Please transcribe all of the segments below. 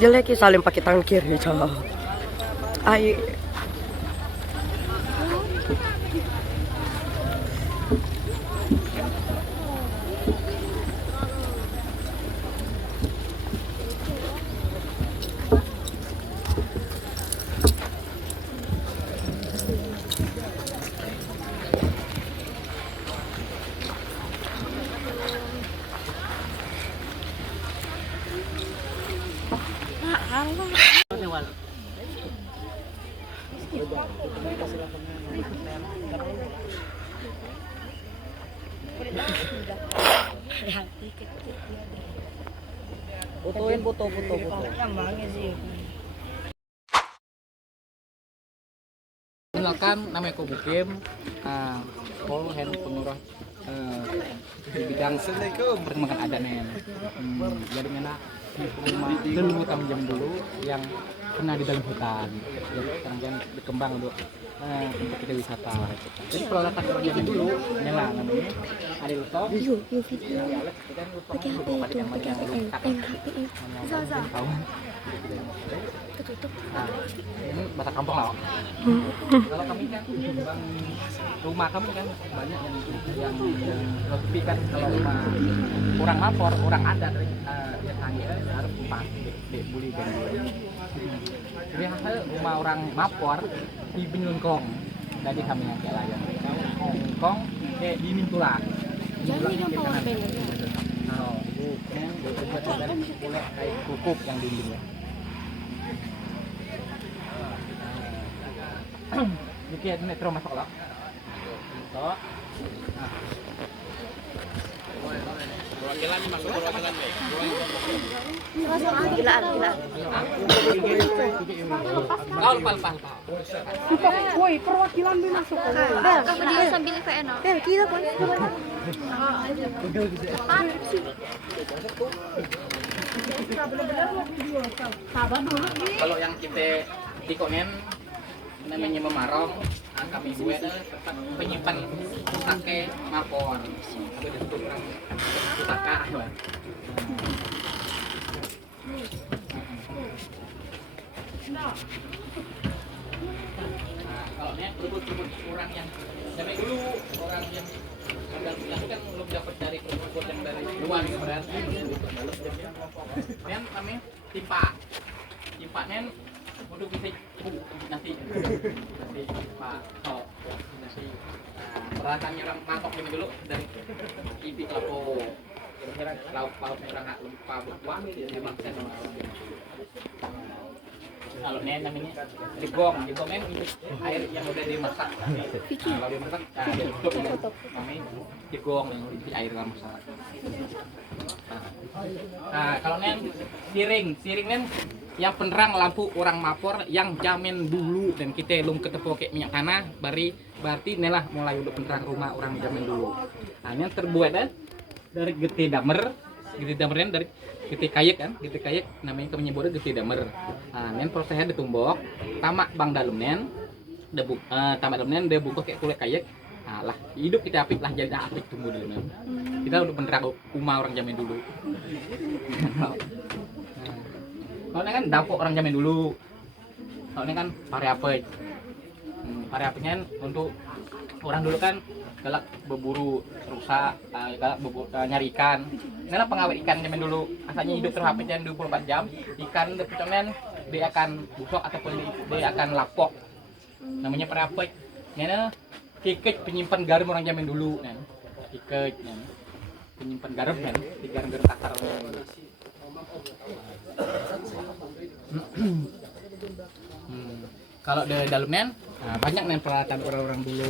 Jelek ya saling pakai tangan kiri, coba. Ay. Fotoin, foto. Silakan, namanya Ko Bukim, Pol Hen Pengurus di bidang perkembangan adat nen. Jadi ngena rumah dulu kami jam dulu yang pernah di dalam hutan. Jadi sekarang kan berkembang untuk kita wisata. Jadi peralatan orang zaman dulu nyala namanya ada luto. Pakai HP. Ketutup. Ini Batak kampung lah. Kalau kami kan rumah kami kan banyak yang lebih kan kalau rumah orang lapor, orang ada dari yang tangga harus empat di buli dan jadi hasil rumah orang lapor di Binlungkong. Jadi kami yang jalan Binlungkong di Mintulang. Jadi gampang ngapain? Kalau boleh kayak kukup yang dindingnya. Dikit metro masuk lah. Masuk. Perwakilan masuk perwakilan nih. Gilaan. Pal. Woi, perwakilan lu masuk. Apa dia sambil VN? Kita kan. Kalau yang kita tikonen namanya memarong, kami buat tempat penyimpan pusaka mapor. Tapi disebut orang pusaka apa? Kalau ini perubut orang yang dari dulu orang yang kan belum dapat dari perubut yang dari luar kemudian dan kami timpaknya untuk bisa nasi pak nasi perasaannya orang matok ini dulu dari ipi lapo kira-kira lauk orang nggak lupa buah memang saya kalau ini namanya digong itu air yang udah dimasak kalau dimasak ditutup kami digong yang isi air yang masak. Nah kalau ini siring ini yang penerang lampu orang mapor yang jamin dulu dan kita belum ketemu kayak minyak tanah berarti inilah mulai untuk penerang rumah orang jamin dulu. Nah ini yang terbuat dari getih damer dari getih kayak namanya kami nyebutnya getih damer. Nah ini prosesnya ditumbuk tamak bang dalamnya tamak dalamnya dia bungkus kayak kulit kayak. Nah lah hidup kita apik lah jadi apik tumbuh dalamnya. Kita udah penerang rumah orang jamin dulu. Kalau ini kan dapur orang zaman dulu. Kalau ini kan pariapet. Pariapetnya untuk orang dulu kan galak berburu rusa, galak nyari ikan. Inilah pengawet ikan zaman dulu. Asalnya hidup terhapitnya 24 jam. Ikan depan dia akan busuk ataupun dia akan lapok. Namanya pariapet. Ini kikit penyimpan garam orang zaman dulu. Kikit penyimpan garam kan, di garam-garam kasar. Kalau di dalamnya banyak nih peralatan orang-orang dulu.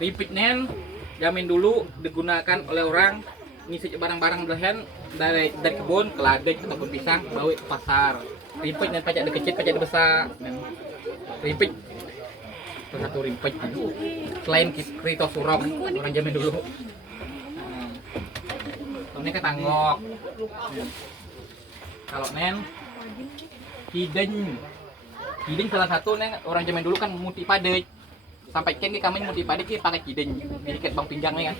Rimpit nen jamin dulu digunakan oleh orang ngisi barang-barang belahan dari kebun ke ladang ataupun pisang bawa ke pasar. Rimpit nen pajak kecil pajak besar. Rimpit satu rimpit selain krito surong orang jamin dulu. Ini ketanggok. Kalau nen hideng salah satu nen orang zaman dulu kan muti padek. sampai kini kami mau padi kita pakai kiding diikat bang pinggangnya kan.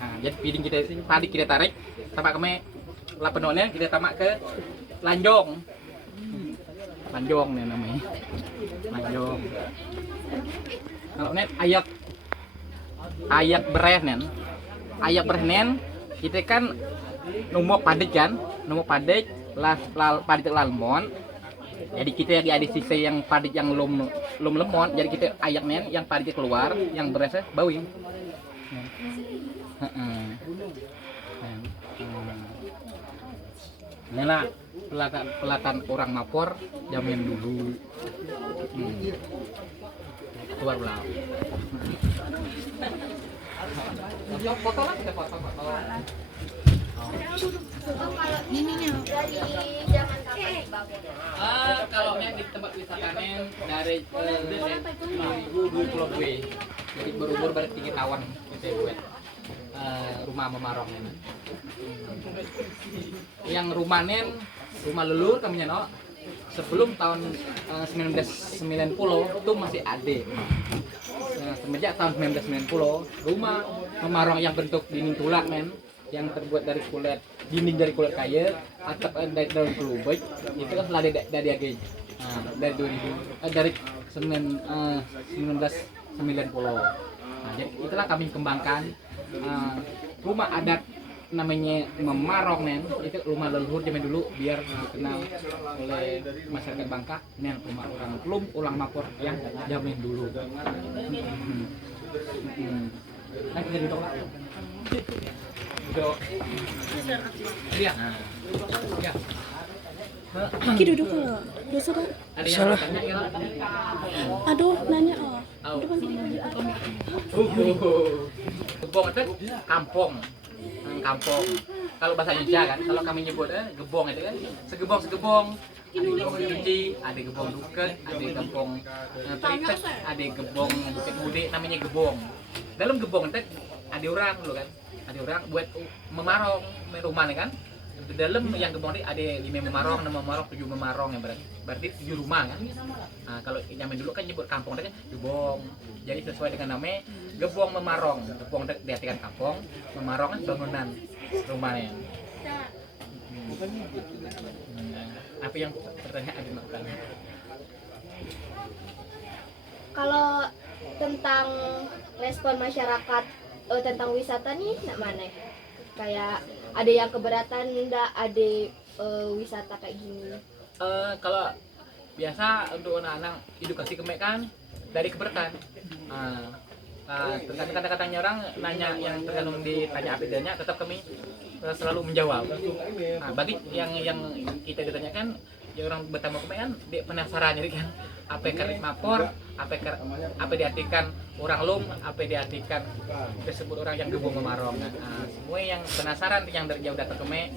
Nah, jadi kiding kita padi kita tarik sampai kami lapenonnya kita tamak ke lanjong. Lanjong nih namanya. Lanjong. Kalau net ayak berenen. Ayak berenen kita kan numuk padik kan, numuk padik padik lalmon. Jadi kita lagi ada sisa yang padik yang lum lemon, jadi kita ayak nen yang padik keluar, yang berasa bawing. Inilah pelatan orang Mapor zaman dulu. Keluar belau. Foto lah kita foto. Kalau yang di tempat wisatanya dari 2022, jadi berumur baru 3 tahun kita buat rumah memarong ini. Yang rumah leluhur kami no, sebelum tahun 1990 itu masih ada. Semenjak tahun 1990 rumah memarong yang bentuk dinding tulak yang terbuat dari kulit dinding dari kulit kayu atap dari daun kelubuk itu kan telah dari ageng dari 2000 dari 1990. Nah, jadi itulah kami kembangkan rumah adat namanya memarong itu rumah leluhur zaman dulu biar dikenal oleh masyarakat Bangka rumah orang Plum ulang Mapor yang zaman dulu. Nah, kita duduk lah. Duduk. Iya. Ya. Ki duduk ke. Dosa Pak. Ada yang tanya ya? Aduh, nanya Gebong itu kampung. Kampung. Kalau bahasa Indonesia kan, kalau kami nyebutnya gebong itu kan segebong. Ada gebong cuci, ada gebong duket, ada gebong terikat, ada gebong bukit mudik namanya gebong. Dalam gebong itu ada orang dulu kan, ada orang buat memarong rumah nih kan. Di dalam yang gebong ini ada 5 memarong, 6 memarong, 7 memarong yang berarti 7 rumah kan. Nah, kalau zaman dulu kan nyebut kampung itu kan gebong. Jadi sesuai dengan namanya gebong memarong. Gebong diartikan kampung, memarong kan bangunan rumahnya. Apa yang pertanyaan ada makanya? Kalau tentang respon masyarakat tentang wisata nih, nak mana? Kayak ada yang keberatan enggak ada wisata kayak gini? Kalau biasa untuk anak-anak edukasi kemek kan dari keberatan. Tentang kata-katanya orang nanya yang tergantung ditanya apa adanya, tetap kami selalu menjawab. Nah, bagi yang kita ditanyakan, ya orang bertemu kemek kan dia penasaran jadi kan apa karet Mapor, apa diartikan orang Lum, apa diartikan disebut orang yang gebong memarong. Nah, semua yang penasaran yang dari jauh datang kemek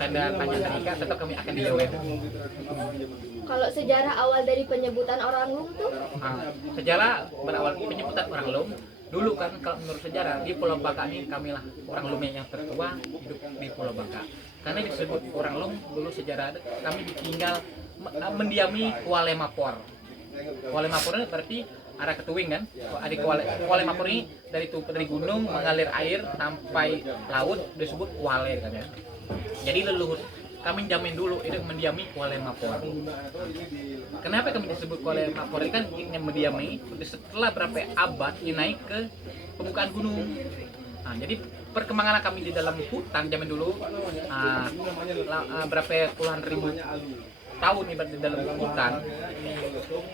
tanda tanya tanya tetap kami akan dijawab. Kalau sejarah awal dari penyebutan orang Lum tuh? Sejarah berawal penyebutan orang Lum dulu kan kalau menurut sejarah di Pulau Bangka ini kamilah orang Lum yang tertua hidup di Pulau Bangka. Karena disebut orang Lum dulu sejarah kami tinggal mendiami Kuala Mapor. Kuala Mapor ini berarti arah Ketuing kan. Ada Kuala Mapor ini dari gunung mengalir air sampai laut disebut Kuala kan ya. Jadi leluhur kami jamin dulu itu mendiami Kuala Mapor. Kenapa kami disebut Kuala Mapor? Ini kan yang mendiami setelah berapa abad ini naik ke permukaan gunung. Nah, jadi perkembangan kami di dalam hutan zaman dulu berapa puluhan ribu tahun ibarat di dalam hutan.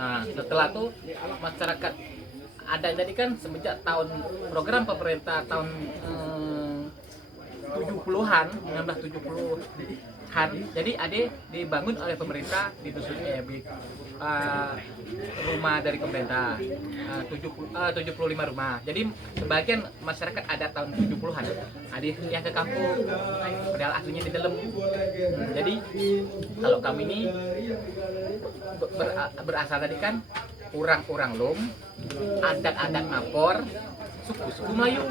Nah, setelah itu masyarakat ada jadi kan semenjak tahun program pemerintah tahun 70-an 1970-an jadi ada dibangun oleh pemerintah di dusun rumah dari pemerintah 75 rumah. Jadi sebagian masyarakat ada tahun 70-an ada yang ke kampung padahal aslinya di dalam. Jadi kalau kami ini berasal tadi kan orang-orang Lum, adat-adat Mapor, suku Melayu.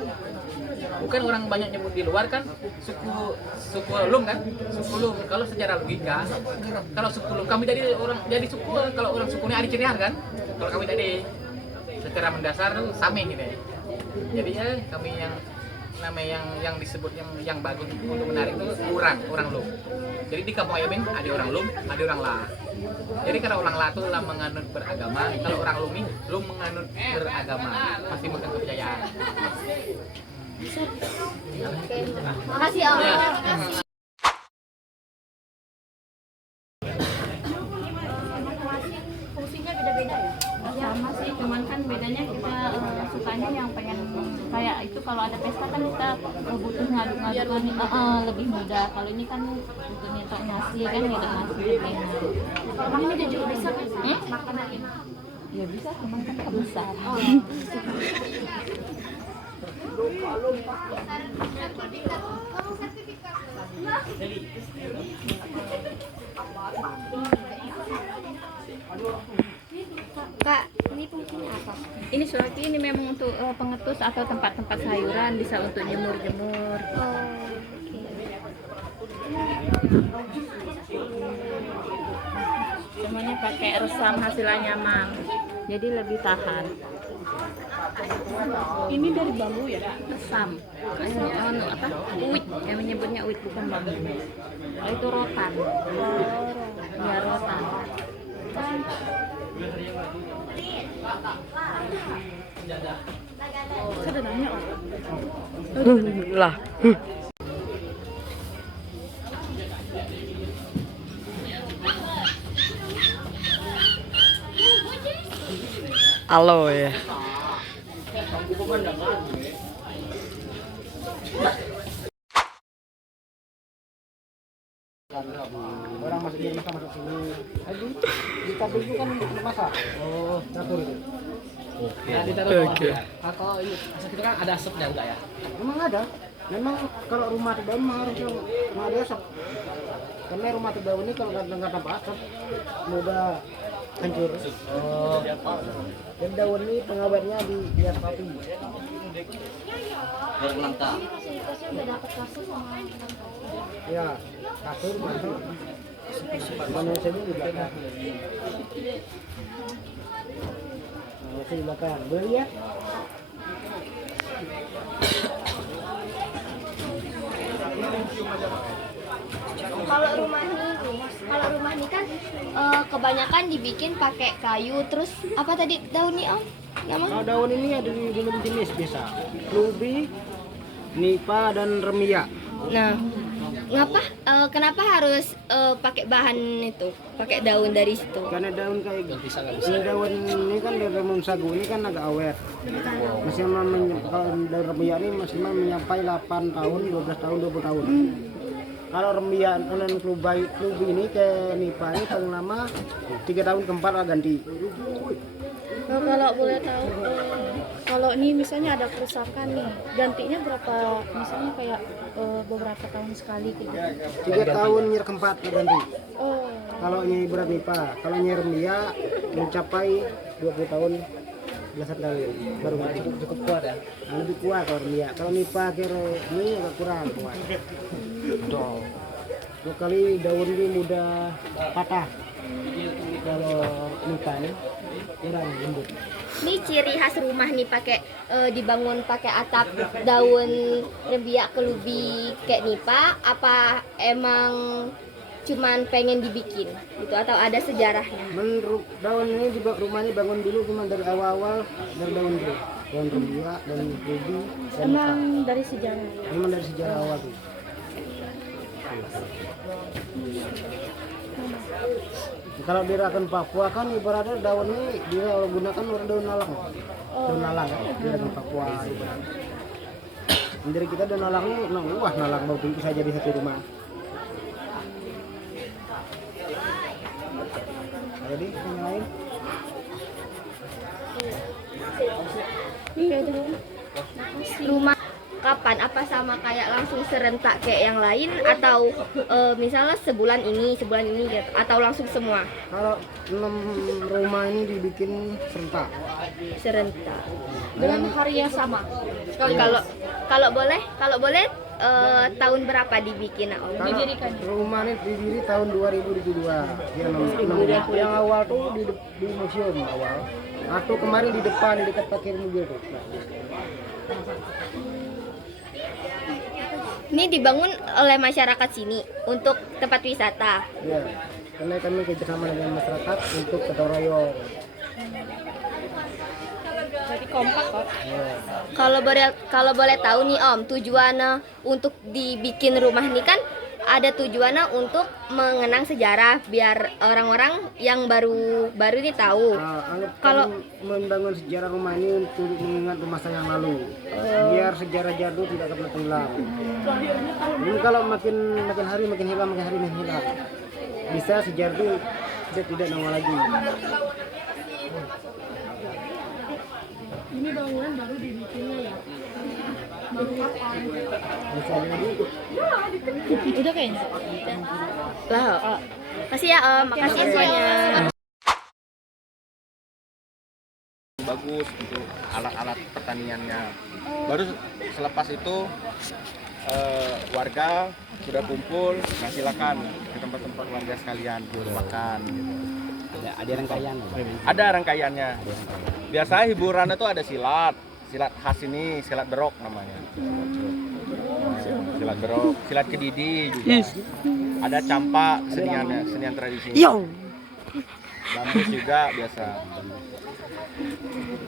Bukan orang banyak nyebut di luar kan suku Lum kan, suku Lum. Kalau secara logika, kalau suku Lum kami dari suku, kalau orang sukunya ada cirian kan, kalau kami tadi secara mendasar tuh sama gitu ya. Jadi ya kami yang namanya yang disebut yang bagus untuk menarik itu orang lum. Jadi di kampung Ayamin ada orang lum, ada orang la. Jadi kalau orang la tuh lah menganut beragama, kalau orang lum ini lum menganut beragama, masih bukan kepercayaan. Oke, makasih Om. Ya. Fungsinya beda-beda ya? Sama sih, cuman kan bedanya kita sukanya yang pengen kayak itu kalau ada pesta kan kita butuh ngaduk-ngaduk lebih mudah. Kalau ini kan untuk nyetok nasi kan nyetok nasi lebih enak. Kalau makan ini juga bisa kan? Makanan ini. Ya bisa, cuman kan kebesar. Kak, ini fungsinya apa? Ini sulaki ini memang untuk pengetus atau tempat-tempat sayuran, bisa untuk jemur-jemur. Semuanya pakai resam hasil anyaman, jadi lebih tahan. Ini dari bambu ya? Resam. Apa? Uwit, yang menyebutnya uwit bukan bambu. Oh, itu rotan. Ya rotan. Sebenarnya Lah. Halo ya. Orang masuk di rumah masuk sini. Lagi di tabel itu kan untuk masak. Oh, dapur itu. Nah, ditaruh di bawah. Kalau ini asap itu kan ada asapnya enggak ya? Memang ada. Memang kalau rumah terdaun memang harus yang ada asap. Karena rumah terdaun ini kalau nggak tanpa asap mudah hancur. Oh. Dan daun ini pengawetnya di atas api. Fasilitasnya udah dapat kasur sama Ya, kasur, mantel, manusianya di belakang. Manusia di belakang. Boleh ya? kalau rumah ini kan kebanyakan dibikin pakai kayu, terus apa tadi daunnya Om? Nama? Kalau daun ini ada di dalam jenis biasa. Lubi, nipa, dan remia. Nah, kenapa harus pakai bahan itu, pakai daun dari situ? Karena daun kayak gitu. Ini daun ini kan dari daun sagu ini kan agak awet. Maksimal kalau daun remia ini maksimal menyampai 8 tahun, 12 tahun, 20 tahun. Kalau remia dan lubi ini ke nipa ini paling lama 3 tahun ke 4 lah ganti. kalau boleh tahu, kalau ini misalnya ada kerusakan nih, gantinya berapa? Misalnya kayak beberapa tahun sekali gitu. 3 tahun nyir keempat ganti. Oh, Kalau nyir berat nipa, kalau nyir remia mencapai 20 tahun belasan kali baru ganti. Cukup kuat ya? Nah, lebih kuat kalau remia. Kalau nipa kira ini agak kurang kuat. Tuh. 2 kali daun ini mudah patah. Kalau nipa ini kurang lembut. Ini ciri khas rumah nih pakai dibangun pakai atap daun rembiak kelubi kayak nipa, apa emang cuman pengen dibikin gitu atau ada sejarahnya? Menurut daun ini di rumahnya bangun dulu cuma dari awal-awal dari daun dulu. Daun rembiak dan rubi dan nipa. emang dari sejarah. Memang dari sejarah awal tuh. Kalau di Rakan Papua kan ibaratnya daun ini dia gunakan daun lalang. Daun lalang di Rakan Papua ibaratnya. Dari kita daun lalang ini wah lalang mau bisa jadi satu rumah. Jadi yang lain Iya, itu. Rumah kapan? Apa sama kayak langsung serentak kayak yang lain atau misalnya sebulan ini gitu atau langsung semua? kalau 6 rumah ini dibikin serentak. Serentak. Dengan hari yang sama. Kalau kalau boleh tahun berapa dibikin Om? Kalau rumah ini didiri tahun 2022. Yang awal tuh di museum awal. Atau kemarin di depan di dekat parkir mobil tuh. Ini dibangun oleh masyarakat sini untuk tempat wisata. Ya, karena kami kerjasama dengan masyarakat untuk gotong royong. Jadi kompak kok. Kalau boleh tahu nih Om, tujuannya untuk dibikin rumah ini kan ada tujuannya untuk mengenang sejarah biar orang-orang yang baru nih tahu. Kalau membangun sejarah rumah ini untuk mengingat masa yang lalu, biar sejarah jadul tidak akan tenggelam. Ini kalau makin hari makin hilang, bisa sejarah itu tidak nongol lagi. Ini bangunan baru dibikinnya ya. Misalnya Udah kayaknya. Lah, makasih ya Om, makasih infonya. Bagus untuk alat-alat pertaniannya. Baru selepas itu warga sudah kumpul, nah silakan ke tempat-tempat warga sekalian makan. ada rangkaian. Ada rangkaiannya. Biasanya hiburan itu ada silat khas ini, silat berok namanya. Silat berok, silat kedidi juga. Ada campak kesenian tradisi. Gambus juga biasa.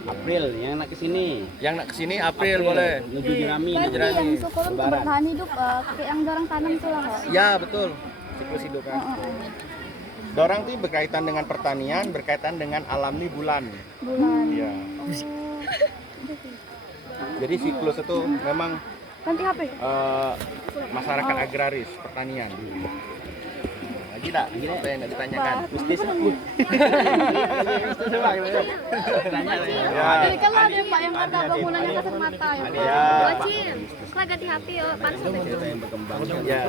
April yang nak kesini. April boleh. Menuju Jerami. Yang Sukolom itu bertahan hidup kayak yang dorang tanam tuh lah kok. Ya betul, siklus hidup kan. Dorang tuh berkaitan dengan pertanian, berkaitan dengan alam nih bulan. Iya. Jadi siklus itu memang Ganti HP. masyarakat agraris, pertanian. Lagi tak? Apa yang nak ditanyakan? Jadi kalau ada Pak yang ada bangunannya kasat mata ya. Ya. Wajib, kalau ganti HP panas Ya.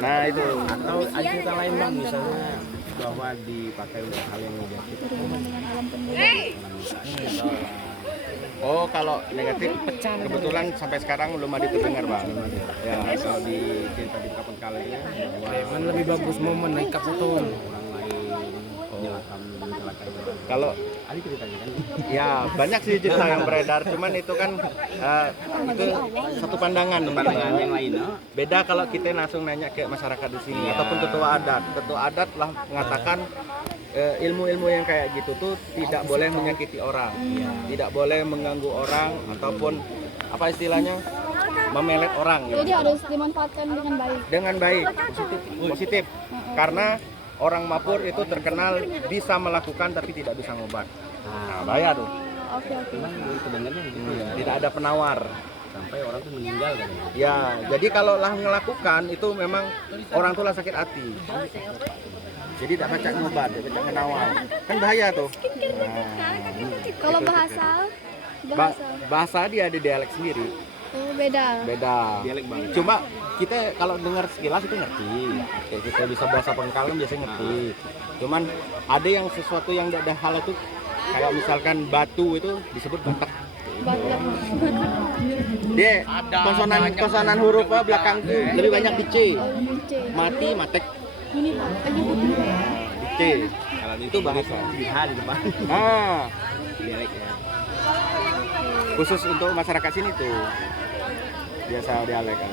Nah itu. Atau ada cerita lain bang, misalnya bahwa dipakai untuk hal yang negatif. Oh kalau negatif, kebetulan sampai sekarang belum ada terdengar bang. Ya kalau di cerita di kapan kalinya, Kan lebih bagus momen naik foto. kalau ya banyak sih cerita yang beredar, cuman itu kan itu satu pandangan yang lain. Beda kalau kita langsung nanya ke masyarakat di sini ataupun ketua adat lah mengatakan ilmu-ilmu yang kayak gitu tuh tidak boleh menyakiti orang, tidak boleh mengganggu orang ataupun apa istilahnya memelet orang. Jadi harus dimanfaatkan dengan baik. Positif. Karena orang Mapur itu terkenal bisa melakukan tapi tidak bisa ngobat. Nah, bahaya tuh. Oke. Tidak ada penawar. Sampai orang tuh meninggal kan. Ya, jadi kalau lah melakukan itu memang orang tuh lah sakit hati. Jadi tidak baca ngobat, tidak baca menawar. Kan bahaya tuh. Kalau Bahasa dia ada dialek sendiri. beda. Dialek banget. Cuma kita kalau dengar sekilas itu ngerti. Kayak kita bisa bahasa Pengkalan biasanya ngerti. Cuman ada yang sesuatu yang tidak ada hal itu kayak misalkan batu itu disebut batak. Dia konsonan huruf belakang tuh lebih banyak di C. Mati, matek. Di C. Kalau itu bahasa di H di depan. Dialeknya. Khusus untuk masyarakat sini tuh biasa dialek kan.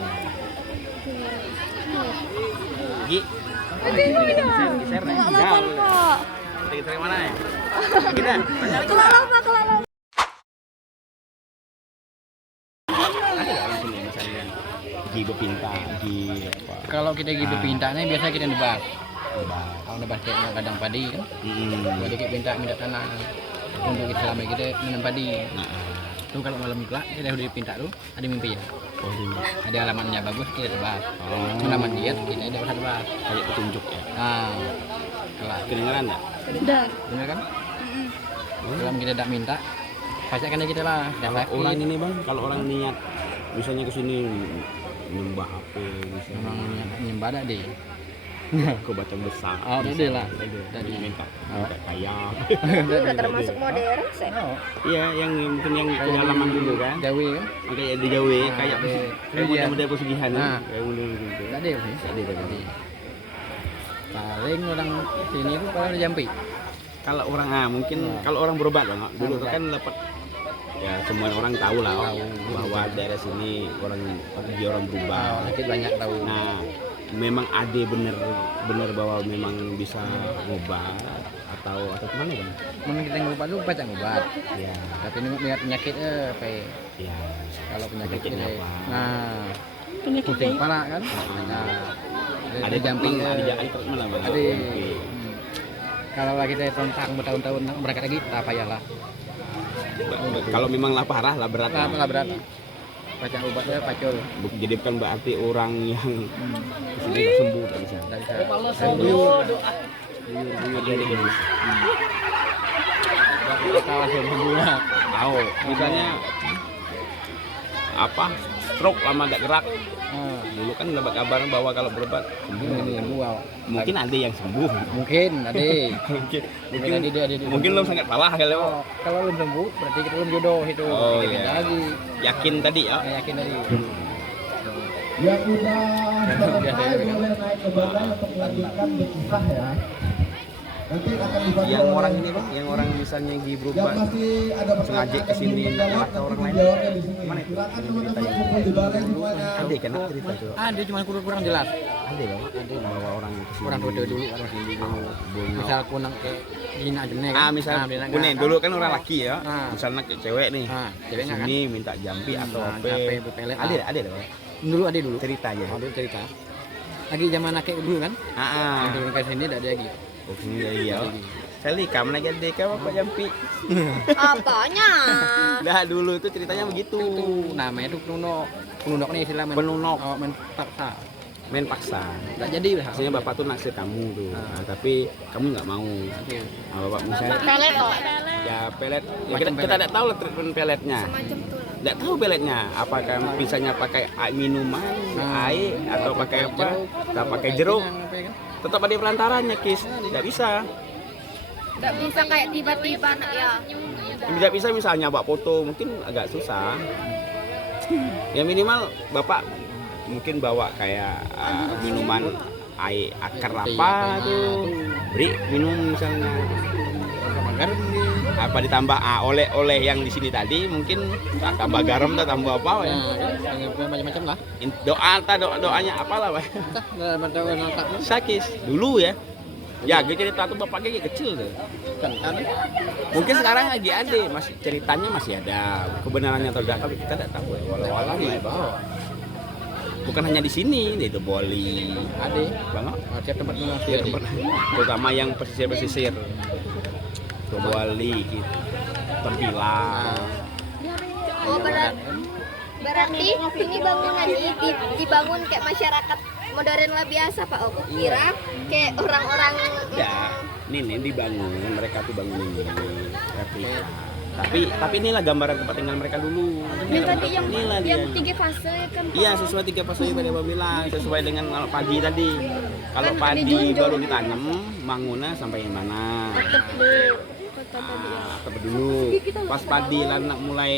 Gi. Geser nih. Kita mana ya? Kita. Kelala. Kalau kita gitu pintanya biasanya kita nebak. Kalau nebak kayak kadang padi kan. Jadi kita minta tanah untuk kita selama kita menanam padi. Tuh kalau malam pula kita udah pinta tuh ada mimpi ya. Ada alamatnya bagus kita tebak. Alamat dia kita ada bisa tebak. Kayak petunjuk ya. Kalau Kedengeran enggak? dengar kan? Kalau kita tidak minta, pasti kan kita lah. Orang ini bang, kalau orang niat misalnya ke sini nyembah HP, Orang nyembah ada deh. Kau batang besar. Oh, tadi lah. Tadi minta kaya. Udah termasuk modern, Sep. Iya, yang mungkin yang pengalaman dulu kan. Jawi kan? Kayak di Jawa kayak Iya. muda-muda pesugihan. Nah. Kayak muda-muda gitu. Tadi sih. Tadi. Paling orang sini itu paling jampi. Kalau orang mungkin kalau orang berobat lah, dulu tuh kan dapat ya semua orang tahu lah bahwa daerah sini orang berubah. Sedikit banyak tahu. Nah, memang ada bener bahwa memang bisa ngobat atau gimana bang? Memang kita ngobat dulu baca ngobat. Ya, Tapi ini penyakitnya apa? ya. Kalau penyakit Penyakitnya ini, apa? nah pusing kepala kan? Nah, Ada jamping. ada mana bang? Ada. Kalau lagi kita tentang bertahun-tahun mereka lagi tak payahlah. Kalau memang lah parah lah berat. Lah berat. Baca obatnya pacul. Jadi bukan berarti orang yang sudah sembuh tak bisa. Dan buyur jadi gitu. Kita langsung sembuh lah. Tahu, misalnya apa? Stroke lama gak gerak. Dulu kan dapat kabar bahwa kalau berobat sembuh. Mungkin ada yang sembuh. Mungkin ada. Mungkin belum sangat parah kali ya. Kalau belum sembuh berarti kita belum jodoh itu. Oh, Kita iya. lagi. Yakin tadi ya. Yakin tadi. Yang udah selesai boleh naik ke badan untuk melanjutkan berkisah ya. Nanti akan dibagi Yang oleh orang ini bang, yang orang misalnya lagi yang berobat masih ada sengaja pertanyaan kesini yang belum nggak dijawab, kata orang nanti lain. dijawabnya di sini. Mana itu? Silakan Yang teman-teman ceritanya. kumpul di balai semuanya. Ada kan cerita tuh. Ada cuma kurang jelas. Ada bang, ada bahwa orang kesini. Orang foto dulu, orang sini dulu. Bonyok. Misal kunang ke Gina jenek kan. Misalnya Nah, dia Kuning kan. dulu kan orang laki ya. Ah. Misalnya kayak cewek nih. Ceweknya kan. Sini minta jampi atau Nah, apa? jampi, pelet. Ada bang. Dulu ada dulu. Ceritanya. Dulu cerita. Lagi zaman anak dulu kan. Yang turun ke sini tidak ada lagi. Oh sini dari ya. Kali kamu lagi ada kamu apa jampi? Apanya? Dah dulu itu ceritanya begitu. Itu namanya itu penunok. Penunok nih istilah Penunok. main paksa. Main paksa. Tidak jadi lah. Maksudnya bapak tuh naksir kamu tuh. Nah, tapi kamu nggak mau. Nah, bapak misalnya Pelet kok. ya pelet. Ya, Macam kita pelet. tidak tahu lah treatment peletnya. Semacam tuh. Tidak tahu peletnya. Apakah misalnya pakai minuman, air atau pakai apa? Kita pakai jeruk. Tetap ada perantaranya kis. Tidak bisa. Nggak bisa kayak tiba-tiba ya. Tidak bisa misalnya bawa foto mungkin agak susah. Ya minimal bapak mungkin bawa kayak minuman air akar apa tuh beri minum misalnya apa ditambah oleh yang di sini tadi mungkin tak tambah garam tak tambah apa ya Macam-macam lah. doanya apalah Pak. Sakis dulu ya. Ya, gue cerita tuh bapak kayak kecil tuh. Mungkin sekarang lagi ada, masih ceritanya masih ada. Kebenarannya atau tidak, tapi kita tidak tahu. Walau ya. Bukan hanya di sini, di Boli. Ada. Banget. Tiap tempat Tiap tempat. Terutama yang pesisir-pesisir. Boli, gitu. Tempilang. Oh berarti ini bangunan ini dibangun kayak masyarakat modern lah biasa Pak. Aku kira kayak orang-orang Ya, ini dibangun, mereka tuh bangun ini. Replika. Tapi inilah gambaran tempat tinggal mereka dulu. Ini tadi Inilah dia. yang 3 fase kan. Iya, sesuai 3 fase yang tadi Abang bilang, sesuai dengan kalau pagi tadi. Kalau Kan padi dijunjung. baru ditanam, bangunnya sampai yang mana? Atap dulu. Kota tadi ya. Atap dulu. Pas padi lah nak mulai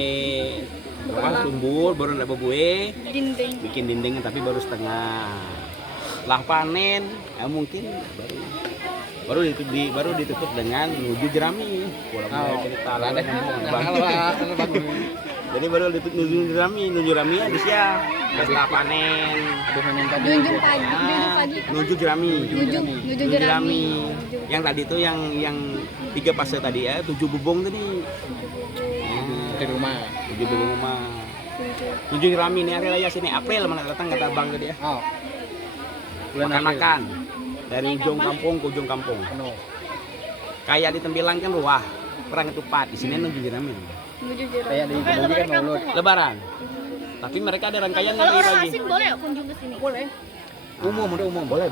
tumbuh, baru nak berbuih, Dinding. bikin dinding tapi baru setengah. Lah panen, ya mungkin baru ditutup dengan nuju jerami. Mulai cerita lah. Jadi baru ditutup nuju jerami habis ya. Setelah panen, Junjung pagi. nuju jerami. Nuju jerami. Yang tadi tuh yang 3 fase tadi ya, 7 bubung tadi. Di rumah. 7 bubung rumah. Nuju jerami nih hari raya sini April mana datang kata Bang tadi ya. Oh. Makan-makan dari ujung kampung ke ujung kampung. Kayak di Tembilang kan ruah, perang ketupat. Di sini nuju jerami. Nuju jerami. Kayak di Kemudian kan Maulud. Lebaran. Tapi mereka ada rangkaian Kalau orang lagi. asing boleh nggak kunjung ke sini? Boleh. Umum boleh Bang. Boleh.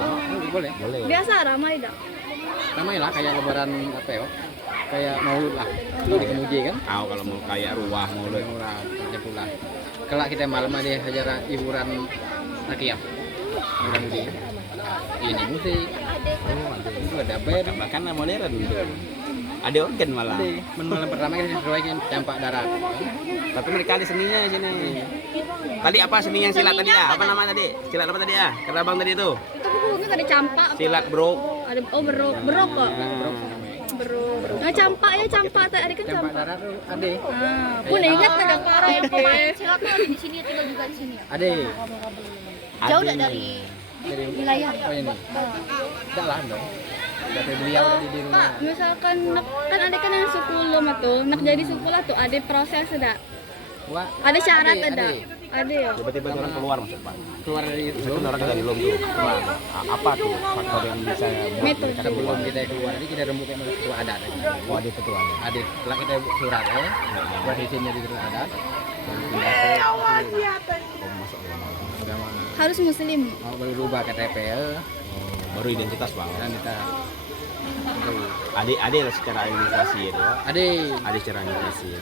Boleh. Biasa ramai dah. Ramai lah kayak lebaran apa ya? Kayak Maulud lah. Di Kemudian kan. Tahu kalau mau kayak ruah mau Murah, macam pula. Kalau kita malam ada acara hiburan rakyat. Mudah-mudahan. ini musik. Itu ada band. Bahkan modern dulu. Ada organ malah. Malam pertama kan disesuaikan campak darat. Tapi mereka ada seninya di sini. Tadi apa seni yang silat tadi ya? Apa nama tadi? Silat apa tadi ya? Kata abang tadi itu. Itu bukunya ada campak. Silat bro. Ada berok kok. Berok. Nah, campak ya campak tadi kan campak. Darat tuh ada. Pun ingat ada Para yang pemain silat tuh ada di sini, tinggal juga di sini. Ada. jauh enggak dari wilayah. Oh ini. Enggak lah dong. Dari beliau tadi di rumah. Pak, misalkan kan ada kan yang suku lom tuh, nak jadi suku lah tuh ada proses enggak? Wah, Ada syarat ada. Ada ya. Tiba-tiba orang keluar maksud Pak. keluar dari itu. Misalkan orang dari belum tuh. Wah, apa tuh faktor yang bisa buat Metode. mereka Sebelum keluar? kita keluar ini kita rembuk yang ketua adat. Oh, ada ketuanya. Ada. Setelah kita surat buat di sini di ketua adat. Baru pindah ke Oh, masuk agama. Harus muslim. Baru rubah KTP Oh, baru identitas Pak. dan kita Adik lah secara administrasi ya, Pak. Ada secara administrasi. Ya.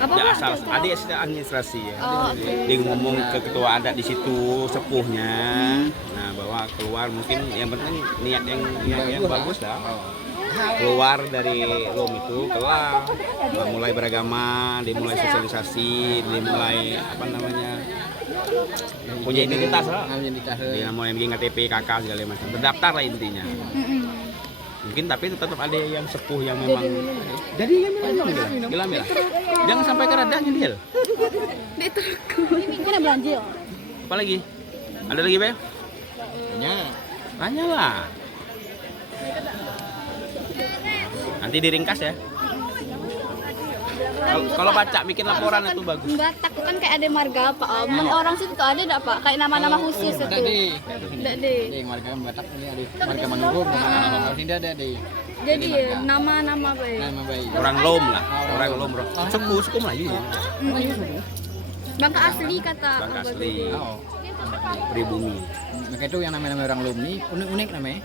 Apa? Ya, asal ada secara administrasi ya. Oh, oke. Dia ngomong ke ketua adat di situ sepuhnya. Nah, bahwa keluar mungkin yang penting niat yang bagus lah. Keluar dari lom itu kelar, mulai beragama, dimulai sosialisasi, dimulai apa namanya punya identitas lah. Dia mulai bikin KTP, KK segala macam. Berdaftar lah intinya. Mungkin tapi tetap ada yang sepuh yang memang jadi gila mila. Jangan sampai ke radang dia. Kan belanja. Apa lagi? Ada lagi, Bel? Banyak lah. Nanti diringkas ya. Kalau baca bikin laporan itu bagus. Enggak, takut kan kayak ada marga Pak Om. Orang situ tuh ada enggak Pak? Kayak nama-nama khusus itu. Enggak deh. Warga Batak ini ada warga Manunggung. Kalau tidak ada di Jadi nama-nama baik. nama baik. Orang lom lah, orang lom. Suku Melayu. Bangka asli kata. Bangka asli. Oh. Pribumi. Maka itu yang namanya orang lum nih unik-unik namanya.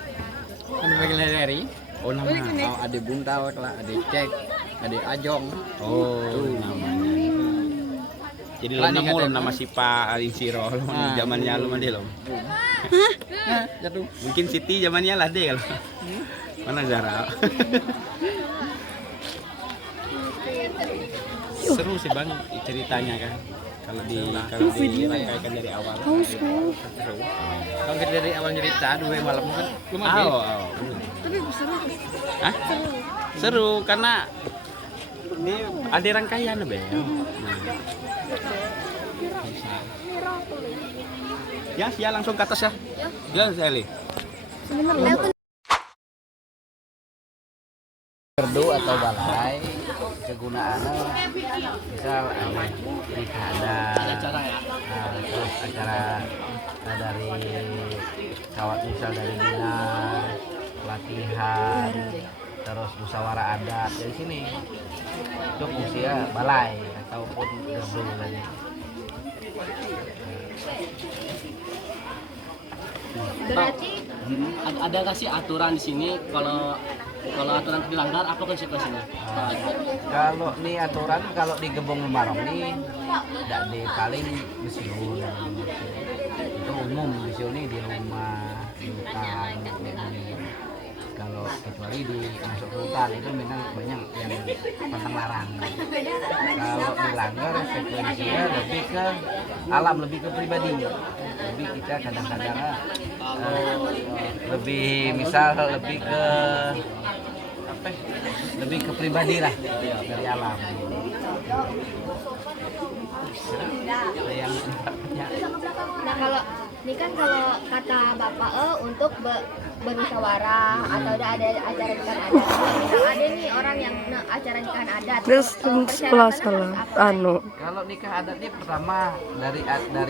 Namanya bagi dari. Oh nama. Oh, ada Buntau, ada Cek, ada Ajong. Oh namanya. Jadi lo nemu nama Sipa Alin Siro lo zamannya lo mandi lo. Jatuh. Mungkin Siti zamannya lah deh kalau. Mana Zara? Seru sih Bang ceritanya kan. Kalau dirangkaikan dari awal. Seru. Kalau kita dari awal cerita 2 malam kan lumayan. Tapi seru. Hah? Seru karena ini ada rangkaian Be. Ya, ya langsung ke atas ya. Ya, Sally. Perdu atau balai kegunaannya misal ada terus acara dari kawat misal dari dinas pelatihan terus musyawarah adat dari sini itu fungsinya balai ataupun gerdu tadi. Berarti Ada nggak sih aturan di sini kalau aturan dilanggar apa konsekuensinya? Kalau nih aturan kalau di Gebong Lemarong nih tidak di paling besiun itu umum besiun nih di rumah di hutan ini. Kalau kecuali di masuk ke hutan itu memang banyak yang pantang larang. Kalau dilanggar konsekuensinya lebih ke alam, lebih ke pribadi. Lebih kita kadang-kadang lebih misal lebih ke apa? Lebih ke pribadi lah dari alam. nah kalau ini kan kalau kata Bapak untuk bermusyawarah atau ada acara nikahan adat. Misal ada nih orang yang acara nikahan adat. Terus persyaratannya salah apa? Kalau nikah adat ini pertama dari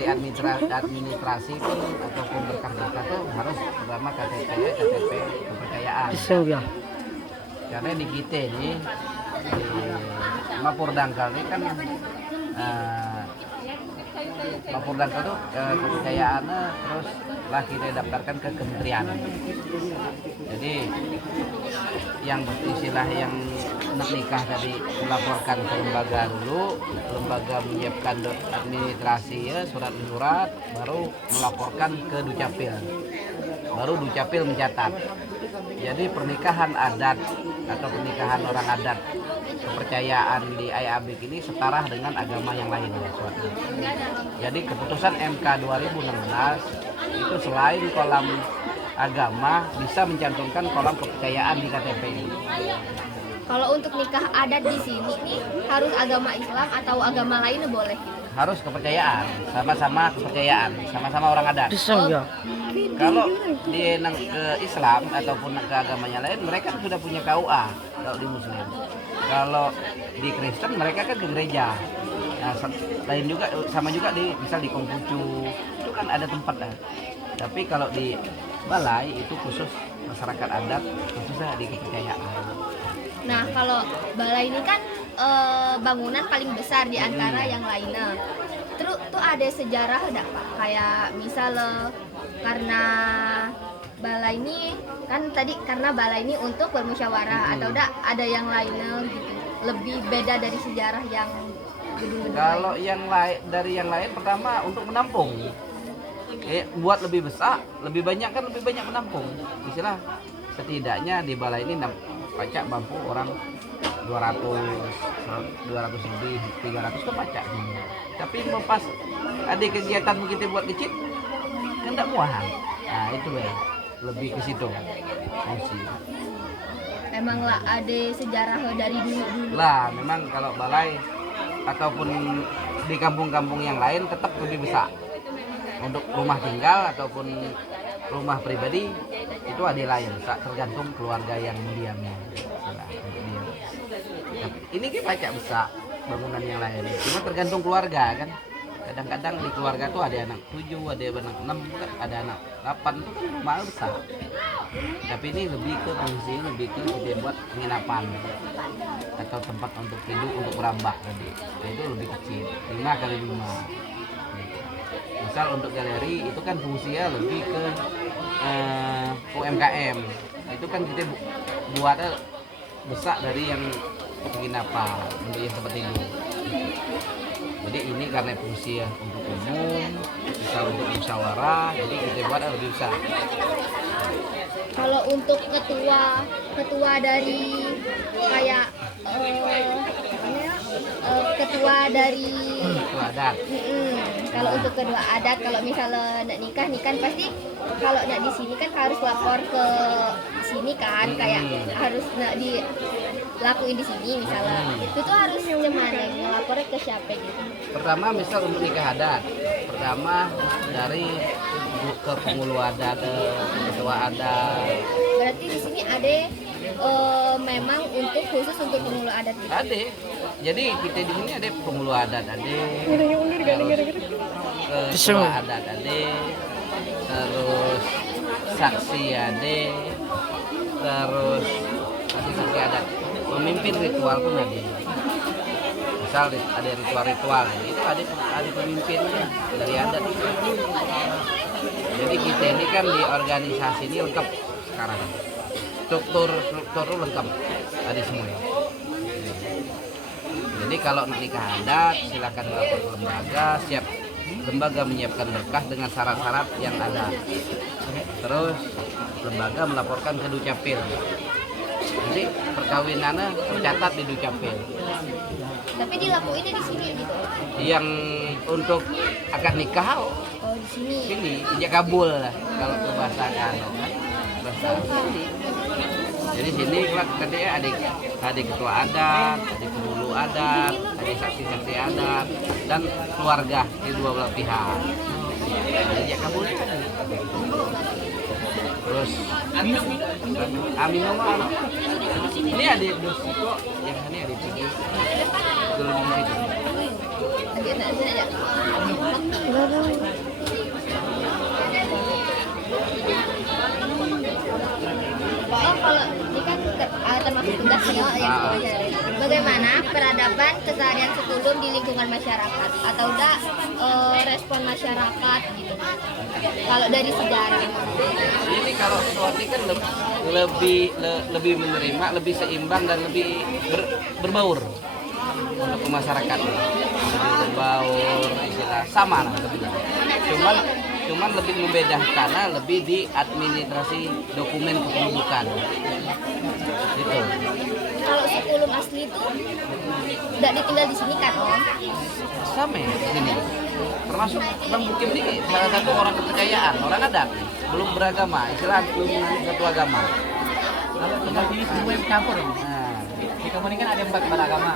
administrasi pun ataupun berkah nikah tuh harus pertama KTP kepercayaan. Ya. Karena di kita ini di Mapur Dangkal ini kan Mapur Dangkal tuh kepercayaannya terus lah kita daftarkan ke kementerian. Jadi yang istilah yang nak nikah tadi melaporkan ke lembaga dulu, lembaga menyiapkan administrasi ya surat-surat baru melaporkan ke Dukcapil. baru Dukcapil mencatat. Jadi pernikahan adat atau pernikahan orang adat, kepercayaan di Ayabik ini setara dengan agama yang lain. Jadi keputusan MK 2016 itu selain kolam agama bisa mencantumkan kolam kepercayaan di KTP. Kalau untuk nikah adat di sini nih harus agama Islam atau agama lain boleh? Harus kepercayaan, sama-sama kepercayaan, sama-sama orang adat. Kalau dia ke Islam ataupun ke agamanya lain, mereka sudah punya KUA kalau di Muslim. Kalau di Kristen mereka kan ke gereja. Nah, lain juga sama juga misal di Konghucu itu kan ada tempat lah. Tapi kalau di balai itu khusus masyarakat adat, khususnya di kepercayaan. Nah, kalau balai ini kan bangunan paling besar di antara yang lainnya. Terus tuh ada sejarah enggak Pak? Kayak misal karena balai ini kan tadi karena balai ini untuk bermusyawarah atau enggak ada yang lainnya gitu. Lebih beda dari sejarah yang gedung-gedung. Kalau yang lain dari yang lain pertama untuk menampung. Buat lebih besar, lebih banyak kan lebih banyak menampung. Istilah setidaknya di balai ini pacak mampu orang 200 lebih, 300 ke pacak. Tapi pas ada kegiatan begitu buat kecil kan tak muahan. Nah itu ya, lebih ke situ fungsi. Emang lah ada sejarah dari dulu. Lah memang kalau balai ataupun di kampung-kampung yang lain tetap lebih besar. Untuk rumah tinggal ataupun rumah pribadi itu ada lain, tergantung keluarga yang mendiamnya. Ini kita pacak besar bangunan yang lain, cuma tergantung keluarga kan. Kadang-kadang di keluarga tuh ada anak 7, ada anak 6, ada anak 8 tuh malah besar. Tapi ini lebih ke fungsi, lebih ke dia buat penginapan atau tempat untuk tidur untuk berambak tadi. Nah, itu lebih kecil, 5 kali 5. Misal untuk galeri itu kan fungsinya lebih ke UMKM. Itu kan kita buatnya besar dari yang penginapan untuk yang tempat tidur. Jadi ini karena fungsi ya untuk umum, bisa untuk musyawarah, jadi kita buatnya lebih besar. Kalau untuk ketua dari kayak ketua dari ketua adat. Kalau untuk kedua adat, kalau misalnya nak nikah nih kan pasti kalau nak di sini kan harus lapor ke sini kan, kayak harus nak dilakuin di sini misalnya. Itu tuh harus gimana? Ngelapornya ke siapa gitu? Pertama misal untuk nikah adat, pertama dari ke pengulu adat, ketua adat. Berarti di sini ada memang untuk khusus untuk pengulu adat gitu. Ada. Jadi kita di sini ada pengulu adat, ada. Ketua adat ada. Terus saksi ada. Terus saksi adat. Pemimpin ritual pun ada. Misal ada ritual-ritual, itu ada pemimpinnya dari adat. Jadi kita ini kan di organisasi ini lengkap sekarang. Struktur lengkap ada semua. Jadi kalau nikah adat silakan lapor ke lembaga, siap lembaga menyiapkan berkah dengan syarat-syarat yang ada. Terus lembaga melaporkan ke Dukcapil. Jadi perkawinannya tercatat di Dukcapil. Tapi dilakuinnya di sini gitu. Yang untuk akad nikah di sini. Sini ijab kabul lah kalau ke bahasa Kano kan. Bahasa sini. Jadi sini nanti ada ketua adat, ada pengulu adat, ada saksi-saksi adat dan keluarga di dua belah pihak. Jadi ijab kabul kan. Terus Aminoma ini ada dos kok yang ini ada tinggi dulu di situ. Kalau ini kan termasuk tugasnya yang bagaimana peradaban keseharian setulur di lingkungan masyarakat atau enggak respon masyarakat gitu. Kalau dari sejarah ini kalau Suwati kan lebih menerima, lebih seimbang dan lebih berbaur untuk ke masyarakat. Lebih berbaur, istilah sama lah sebenarnya. Cuman cuman lebih membedakan lebih di administrasi dokumen kependudukan. Itu. Kalau sekulum asli itu tidak ditinggal di sini kan Om? Sama ya di sini. Termasuk Bang Bukim ini salah satu orang kepercayaan, orang adat, belum beragama, Islam belum satu agama. Kalau tinggal di sini semua yang campur ya. Di kampung ini kan ada 4 beragama,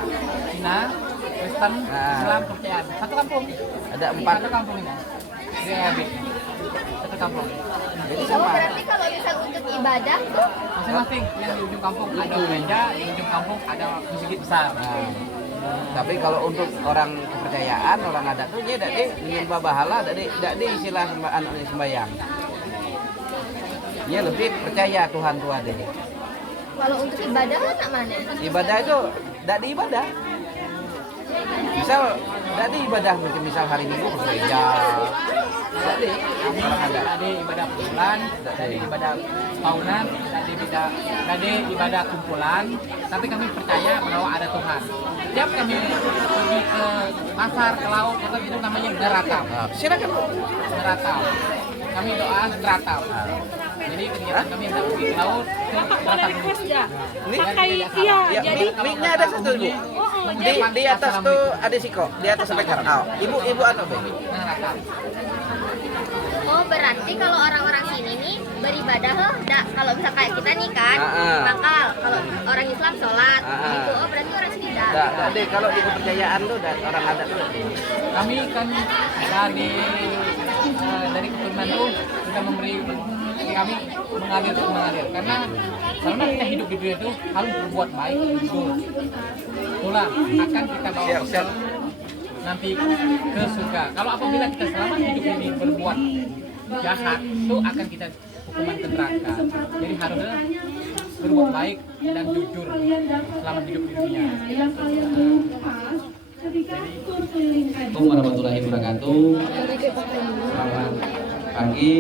Cina, Kristen, Islam, kepercayaan. Satu kampung. Ada 4. Satu kampung ini. Dia habis. Satu kampung. Jadi Oh, sama. berarti kalau misal untuk ibadah tuh Masing-masing yang di ujung kampung ada gereja, di ujung kampung ada masjid besar. Tapi kalau untuk orang kepercayaan, orang adat tuh dia tidak menyembah bahala, tidak di istilah sembahyang. Dia lebih percaya Tuhan dia. kalau untuk ibadah nak mana? Ibadah itu tidak diibadah. Misal tidak diibadah macam misal hari Minggu ke gereja. Tidak di. Tidak ada ibadah bulan, tidak ada ibadah tahunan, tidak ada ibadah kumpulan. Tapi kami percaya bahwa ada Tuhan. Setiap kami pergi ke pasar, ke laut, itu namanya neratap. Silakan. Neratap. Kami doa neratap. Jadi kegiatan kami hendak pergi ke laut, ke neratap dulu. Ya, mic-nya ada satu ibu. Di atas tuh ada siko, di atas speaker. Ibu atau bu? Neratap. Oh berarti kalau orang-orang sini nih beribadah kalau bisa kayak kita nih kan bakal kalau orang Islam sholat gitu. Oh berarti orang sini Tidak deh, kalau di kepercayaan tuh orang adat tuh. Kami kan dari keturunan itu sudah memberi kami mengalir karena selama kita hidup di dunia itu harus berbuat baik jujur. Itulah akan kita bawa ke nanti ke surga. Kalau apabila kita selama hidup ini berbuat jahat, itu akan kita hukuman ke neraka. Jadi harusnya berbuat baik dan jujur selama hidup di dunia. Assalamualaikum warahmatullahi wabarakatuh. Selamat pagi,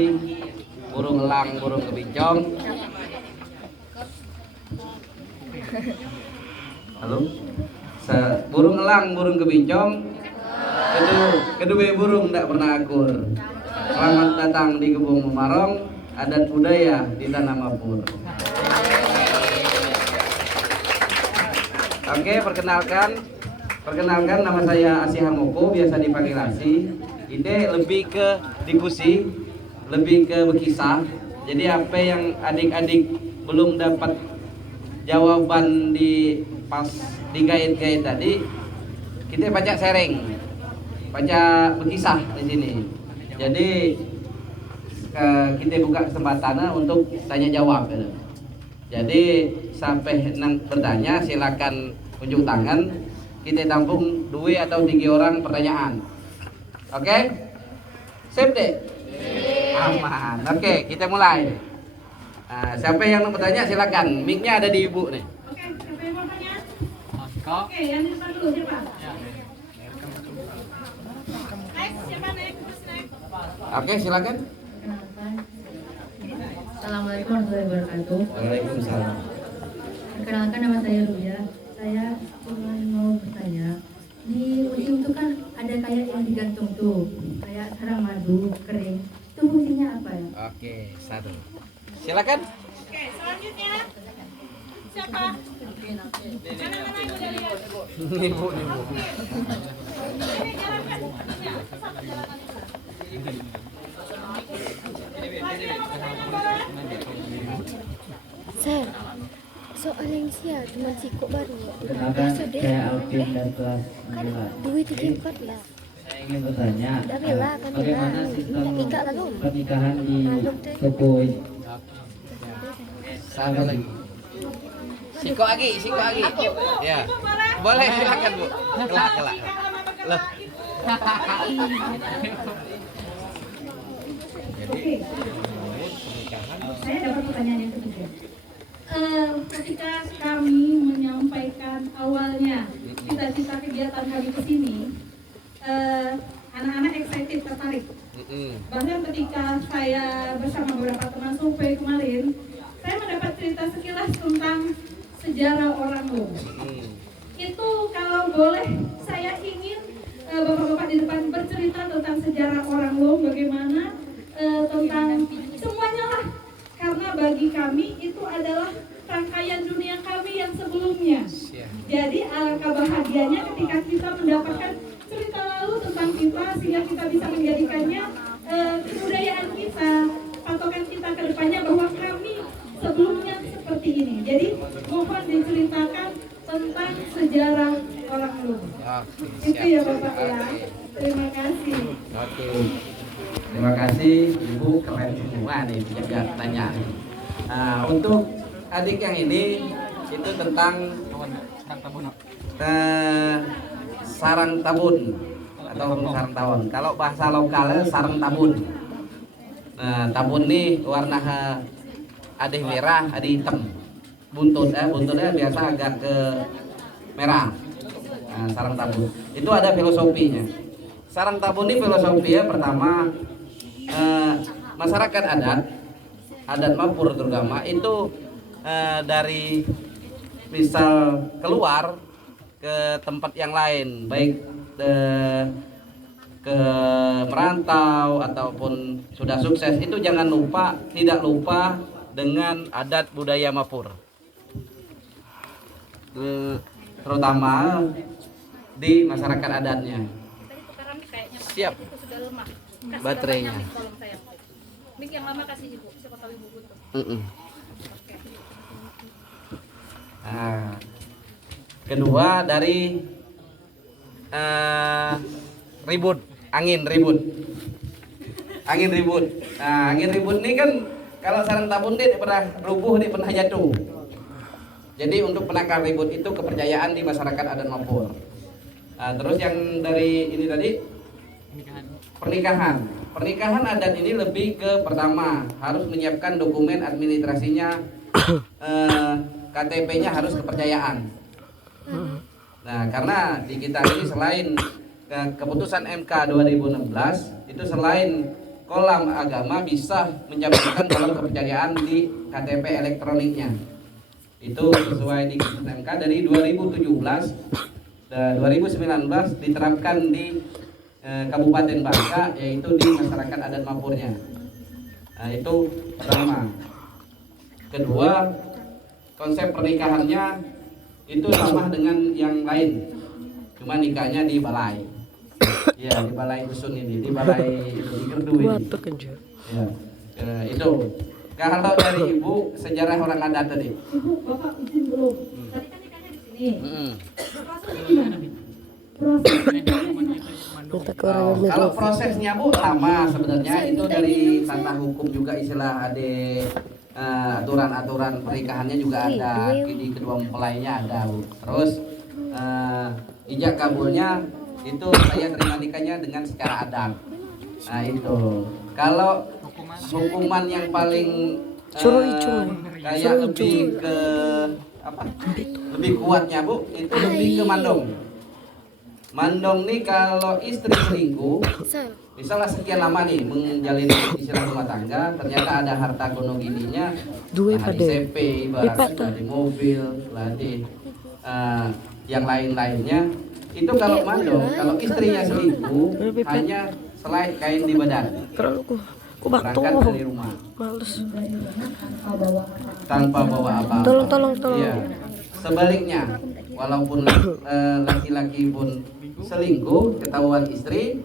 burung elang, burung kebincong. Halo, burung elang, burung kebincong. Kedua burung tidak pernah akur. Selamat datang di Kebun Memarong, adat budaya di Tanah Mapur. Oke, perkenalkan nama saya Asi Hamoko, biasa dipanggil Asi. Ini lebih ke diskusi, lebih ke berkisah. Jadi apa yang adik-adik belum dapat jawaban di pas digait-gait tadi, kita baca sharing, baca berkisah di sini. Jadi kita buka kesempatan untuk tanya jawab. Jadi sampai bertanya silakan unjuk tangan. Kita tampung 2 atau 3 orang pertanyaan. Oke? Sip deh? Aman. Oke, kita mulai. Nah, siapa yang mau bertanya silakan. Mic-nya ada di ibu nih. Oke, siapa yang mau tanya? Oke, yang di depan dulu siapa? Next, siapa next? Oke, silakan. Assalamualaikum warahmatullahi wabarakatuh. Waalaikumsalam. Perkenalkan nama saya Ruya. Saya cuma mau bertanya, di ujung itu kan ada kayak yang digantung tuh, kayak sarang madu kering. Itu fungsinya apa ya? Oke, 1. Silakan. Oke, selanjutnya siapa? Mana ibu dari Ibu. Sir, soal yang sia cuma sikok baru. Kenalkan saya Alvin dari kelas 9. Duit 3-4 lah. Saya ingin bertanya, bagaimana sistem kan pernikahan di Toko ini? Satu lagi. Siko lagi. Ya. Boleh silakan, Bu. Kelak. Loh. Oke. Saya dapat pertanyaan yang ketiga. Ketika kami menyampaikan awalnya cita-cita kegiatan kami ke sini, anak-anak excited, tertarik. Bahkan ketika saya bersama beberapa teman survei kemarin, saya mendapat cerita sekilas tentang sejarah orang Long. Itu kalau boleh saya ingin bapak-bapak di depan bercerita tentang sejarah orang Long, bagaimana menjadikannya kebudayaan kita, patokan kita ke depannya bahwa kami sebelumnya seperti ini. Jadi mohon diceritakan tentang sejarah orang Lum. Itu ya Bapak ya. Terima kasih. Oke. Terima kasih Ibu, keren semua nih jaga tanya. Nah, untuk adik yang ini itu tentang sarang tabun atau sarang tawon. Kalau bahasa lokalnya sarang tabun. Nah, tabun ini warna ada merah, ada hitam. Buntutnya biasa agak ke merah. Nah, sarang tabun. Itu ada filosofinya. Sarang tabun ini filosofinya pertama masyarakat adat Mapur terutama itu dari misal keluar ke tempat yang lain, baik ke merantau ataupun sudah sukses, itu tidak lupa dengan adat budaya Mapur, terutama di masyarakat adatnya. Siap baterainya. Mik yang lama kasih Ibu, siapa tahu Ibu butuh. Nah, kedua dari angin ribut. Nah, angin ribut ini kan kalau sarang tabun dia pernah rubuh, dia pernah jatuh. Jadi untuk penangkal ribut itu kepercayaan di masyarakat adat Mapur. Nah, terus yang dari ini tadi pernikahan adat ini lebih ke pertama harus menyiapkan dokumen administrasinya, KTP-nya harus kepercayaan. Nah, karena di kita ini selain keputusan MK 2016 itu selain kolam agama bisa mencatatkan dalam kepercayaan di KTP elektroniknya. Itu sesuai di keputusan MK dari 2017 dan 2019 diterapkan di Kabupaten Bangka, yaitu di masyarakat adat Mapurnya. Nah, itu pertama. Kedua, konsep pernikahannya itu sama dengan yang lain, cuma nikahnya di balai. Ya, di balai dusun ini, di balai di Gerdu ini. Ya, itu. Kalau dari Ibu sejarah orang adat tadi. Ibu, Bapak izin belum? Tadi kan nikahnya di sini. Prosesnya gimana? Kalau prosesnya Bu lama sebenarnya, itu dari tata hukum juga, istilah aturan-aturan pernikahannya juga ada, di kedua mempelainya ada Bu. Terus ijab kabulnya itu saya terima nikahnya dengan secara adat. Nah itu. Kalau hukuman yang paling kayak lebih ke apa? Lebih kuatnya Bu, itu lebih ke mandong. Mandong nih kalau istri selingkuh, misalnya sekian lama nih menjalin istilah rumah tangga, ternyata ada harta gono gininya, di CP, ibarat di mobil, di yang lain-lainnya. Itu kalau mandong, kalau istrinya selingkuh, hanya selai kain di badan, berangkat dari rumah, tanpa bawa apa-apa. Tolong. Ya. Sebaliknya, walaupun laki-laki pun selingkuh, ketahuan istri,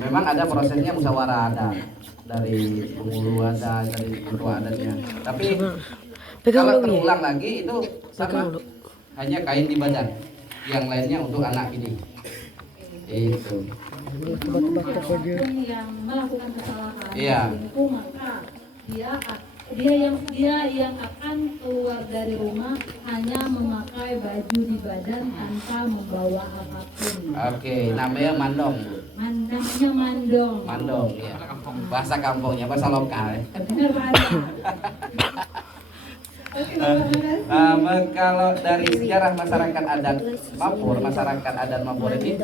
memang ada prosesnya musyawarah adat dari penghulu adat, dari ketua adatnya. Tapi kalau terulang lagi itu sama, hanya kain di badan, yang lainnya untuk anak ini. Itu. Yang melakukan kesalahan Iya. itu, maka dia yang akan keluar dari rumah hanya memakai baju di badan tanpa membawa apapun. Oke, namanya mandong. Namanya mandong. Mandong, ya. Bahasa kampungnya, bahasa lokal. Benar Pak. Kalau dari sejarah masyarakat adat Mapur ini,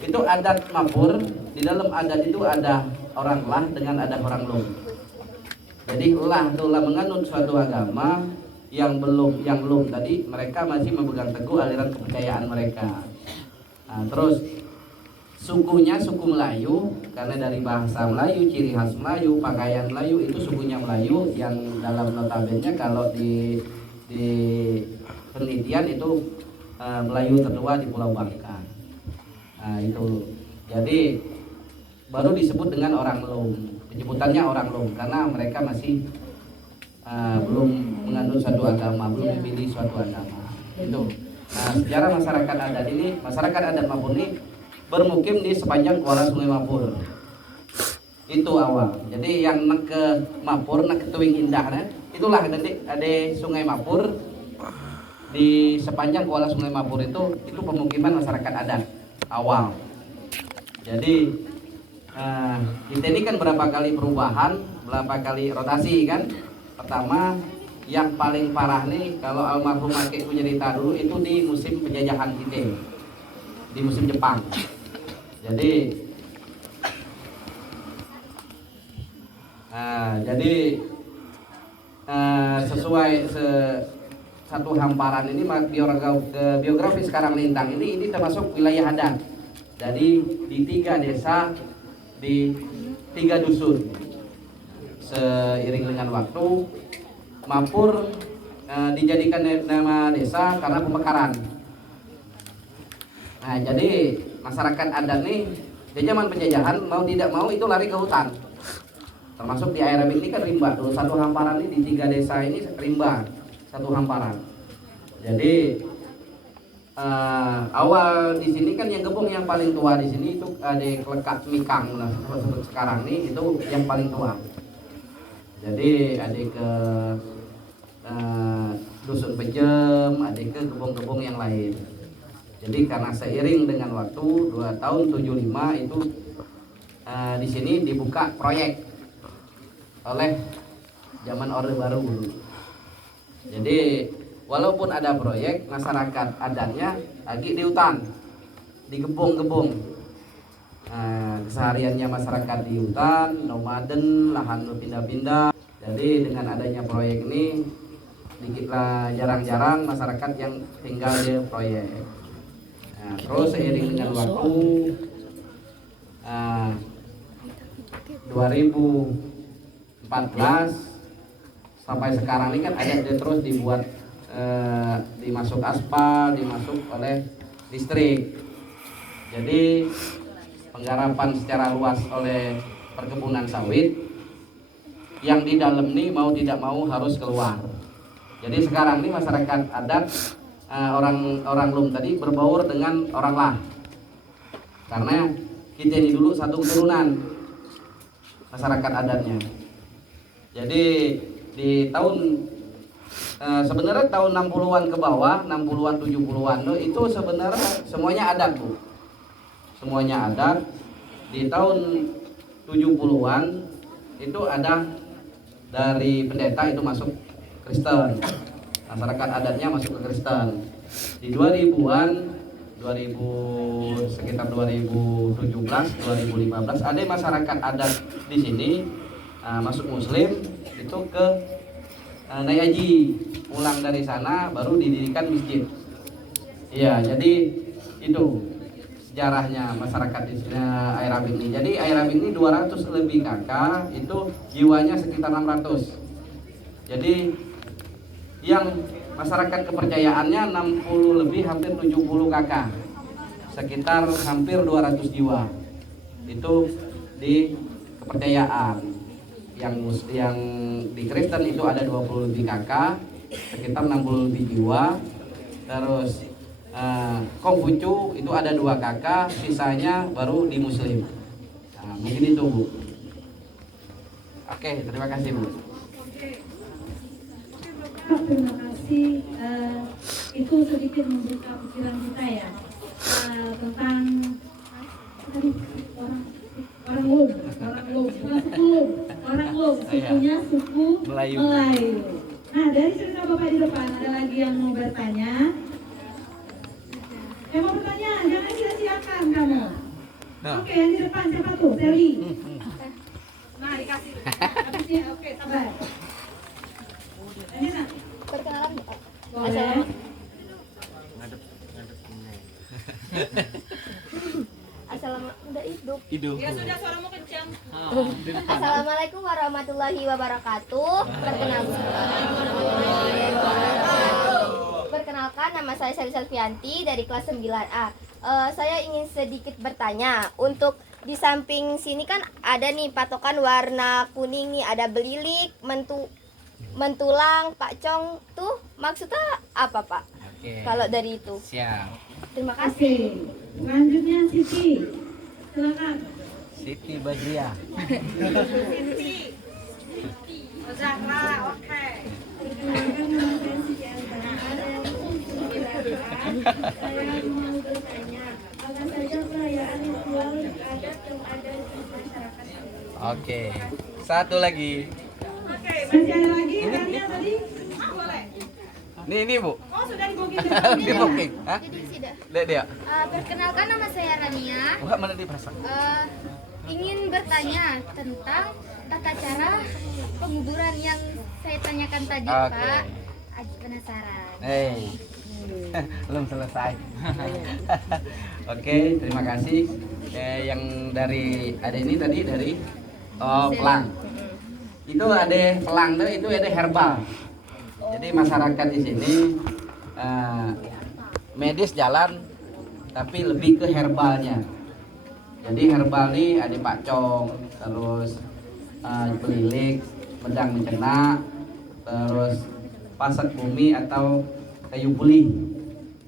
itu adat Mapur, di dalam adat itu ada orang Lah dengan ada orang Lum. Jadi Lah menganut suatu agama, yang Lum tadi mereka masih memegang teguh aliran kepercayaan mereka. Nah, terus sukunya suku Melayu, karena dari bahasa Melayu, ciri khas Melayu, pakaian Melayu itu sukunya Melayu, yang dalam notabene kalau di penelitian itu Melayu tertua di Pulau Bangka. Nah, itu. Jadi baru disebut dengan orang Lom. Penyebutannya orang Lom karena mereka masih belum menganut suatu agama, belum memilih suatu agama. Itu. Nah, sejarah masyarakat adat ini, masyarakat adat Mapur ini bermukim di sepanjang kuala Sungai Mapur. Itu awal. Jadi yang nak ke Mapur, nak ke Tuwing Indah, itulah ada Sungai Mapur. Di sepanjang kuala Sungai Mapur itu pemukiman masyarakat adat awal. Jadi kita ini kan berapa kali perubahan, berapa kali rotasi kan. Pertama yang paling parah nih kalau almarhum kakek punya cerita dulu itu di musim penjajahan kita, di musim Jepang. Jadi sesuai satu hamparan ini biografi sekarang Lintang ini termasuk wilayah adat. Jadi di 3 desa, di 3 dusun. Seiring dengan waktu Mapur dijadikan nama desa karena pemekaran. Nah, jadi masyarakat adat nih di zaman penjajahan mau tidak mau itu lari ke hutan. Termasuk di Air Rabik ini kan rimba. Dulu satu hamparan ini di 3 desa ini rimba, satu hamparan. Jadi awal di sini kan yang gebong yang paling tua di sini itu ada Klekat Mikang lah sekarang nih itu yang paling tua. Jadi ada ke dusun Pejem, ada ke gebong-gebong yang lain. Jadi karena seiring dengan waktu 2 tahun 75 itu di sini dibuka proyek oleh zaman Orde Baru. Jadi walaupun ada proyek, masyarakat adatnya lagi di hutan, di gebong-gebong. Kesehariannya masyarakat di hutan, nomaden, lahan pindah-pindah. Jadi dengan adanya proyek ini, dikitlah jarang-jarang masyarakat yang tinggal di proyek. Nah, terus seiring dengan waktu 2014 sampai sekarang ini kan ada terus dibuat dimasuk aspal, dimasuk oleh listrik. Jadi penggarapan secara luas oleh perkebunan sawit yang di dalam ini mau tidak mau harus keluar. Jadi sekarang ini masyarakat adat orang Lum tadi berbaur dengan orang Lah. Karena kita ini dulu satu keturunan masyarakat adatnya. Jadi di tahun sebenarnya tahun 60-an ke bawah, 60-an 70-an itu sebenarnya semuanya adat, Bu. Semuanya adat. Di tahun 70-an itu ada dari pendeta itu masuk Kristen. Masyarakat adatnya masuk ke Kristen. Di 2000-an sekitar 2017, 2015 ada masyarakat adat di sini masuk Muslim itu ke naik haji, pulang dari sana baru didirikan masjid. Iya, jadi itu sejarahnya masyarakat di Air Rabik ini. Jadi Air Rabik ini 200 lebih kakak, itu jiwanya sekitar 600. Jadi yang masyarakat kepercayaannya 60 lebih, hampir 70 kakak, sekitar hampir 200 jiwa. Itu di kepercayaan. Yang di Kristen itu ada 20 lebih kakak, sekitar 60 lebih jiwa. Terus Konghucu itu ada 2 kakak, sisanya baru di Muslim. Nah, mungkin itu, Bu. Oke, terima kasih, Bu. Terima kasih. Itu sedikit membuka pikiran kita ya tentang orang Lum, bukan suku Lum, orang Lum, sukunya suku Melayu. Nah, dari cerita Bapak di depan ada lagi yang mau bertanya. Yang mau bertanya, jangan sia-siakan kamu. Oke, yang di depan siapa tuh? Sally. Nah, dikasih. Habisnya, oke, sabar. Perkenalan, Pak. Boleh. Hidup. Ya sudah, suaramu kencang. Assalamualaikum warahmatullahi wabarakatuh. Perkenalkan, nama saya Sally Selvianti dari kelas 9A. Saya ingin sedikit bertanya untuk di samping sini kan ada nih patokan warna kuning nih, ada belilik, mentulang, pakcong tuh maksudnya apa Pak? Oke. Kalau dari itu. Siap. Terima kasih. Selanjutnya Siti, silakan. Siti Badriah. Zahra, oke. Perkenalkan nama saya Siti Antara dari saya mau bertanya, apa saja perayaan ritual adat yang ada di masyarakat ini? Oke. Satu lagi. Oke, masih ada lagi Rania tadi? Boleh. Ini Bu. Oh, sudah di-booking. Di booking. Hah? Jadi sudah. Dek dia. Perkenalkan nama saya Rania. Enggak mana dipasang. Ingin bertanya tentang tata cara penguburan yang saya tanyakan tadi, Oke. Pak. Aji penasaran. Belum selesai. Oke, terima kasih. Yang dari ada ini tadi dari pelang. Itu ada pelang tuh, itu ada herbal. Jadi masyarakat di sini medis jalan, tapi lebih ke herbalnya. Jadi herbal nih ada pakcong, terus belilik, medang mencena, terus pasak bumi atau kayu pulih.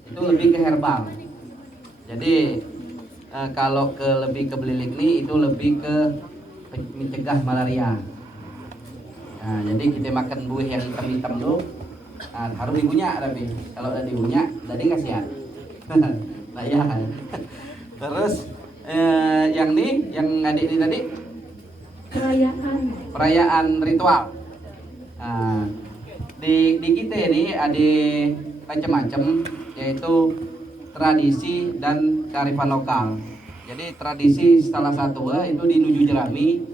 Itu lebih ke herbal. Jadi kalau lebih ke belilik nih itu lebih ke mencegah malaria. Nah, jadi kita makan buih yang hitam-hitam tuh harus dibunyak, tapi kalau udah dibunyak jadi kasihan. Nah ya. Terus yang adik ini tadi perayaan ritual. Nah, di kita ini ada macam-macam, yaitu tradisi dan kearifan lokal. Jadi tradisi salah satu itu di Nuju Jerami,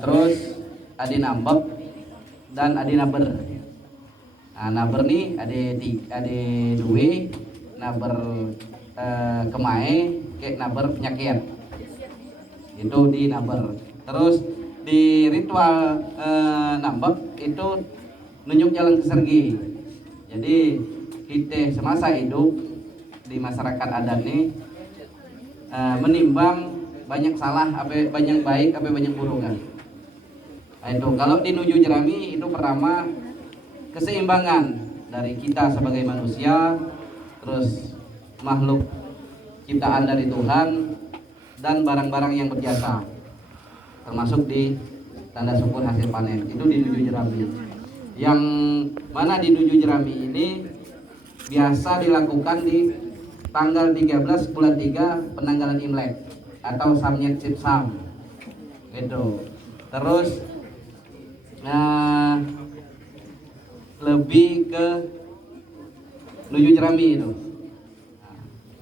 terus ada nambek dan ada naber. Nah, naber nih ada dua, naber kemae, kayak naber penyakit. Itu di naber. Terus di ritual nambek itu nunjuk jalan kesergi. Jadi kita semasa hidup di masyarakat adat nih menimbang banyak salah, apa banyak baik, apa banyak buruk kan. Nah, itu kalau di Nuju Jerami itu pertama keseimbangan dari kita sebagai manusia, terus makhluk ciptaan dari Tuhan, dan barang-barang yang berjasa, termasuk di tanda syukur hasil panen. Itu di Nuju Jerami. Yang mana di Nuju Jerami ini biasa dilakukan di tanggal 13 bulan 3 penanggalan Imlek atau Samnyet Sipsam. Gitu. Terus lebih ke Nuju Jerami itu.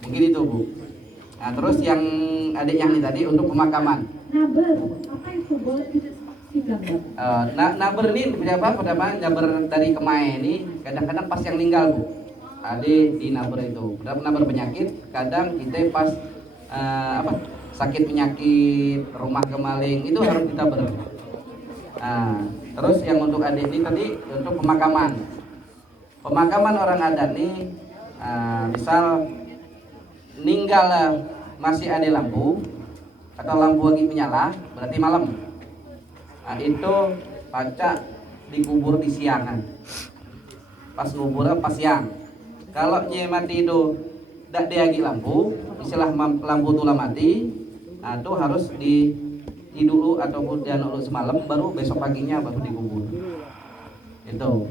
Mungkin itu Bu. Nah, terus yang adik yang ini tadi untuk pemakaman. Naber, apa itu boleh digambar? Naber ini pertama naber dari kemae ini kadang-kadang pas yang meninggal Bu. Ada di naber itu. Naber penyakit, kadang kita pas sakit penyakit, rumah kemaling itu harus kita ber. Nah, terus yang untuk adik ini tadi untuk pemakaman. Pemakaman orang adat nih, misal meninggal masih ada lampu atau lampu lagi menyala, berarti malam. Nah, itu pacak dikubur di siangan. Pas ngubur pas siang. Kalau mati itu tidak diagi lampu, istilah lampu tulah mati, nah itu harus di dulu ataupun dia dulu semalam, baru besok paginya baru dikubur. Itu.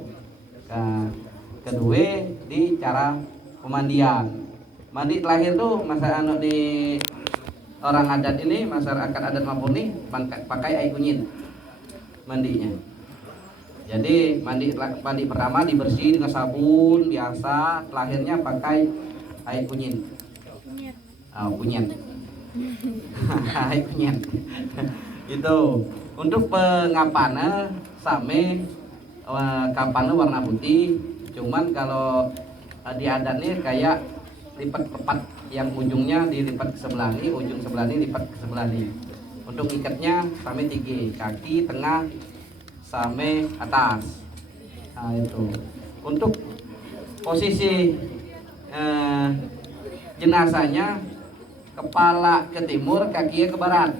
Nah, kedua di cara pemandian. Mandi terakhir tuh masa di orang adat ini, masyarakat adat Lampung nih pakai air kunyit mandinya. Jadi mandi pertama dibersih dengan sabun biasa, terakhirnya pakai air kunyit. Kunyit. Air kunyit. Itu untuk pengapana same kapannya warna putih. Cuman kalau di adat nih kayak lipat kepat yang ujungnya dilipat ke sebelah ini, ujung sebelah ini lipat ke sebelah ini. Untuk ikatnya sampai 3 kaki, tengah, sampai atas. Nah itu. Untuk posisi jenazahnya kepala ke timur, kakinya ke barat.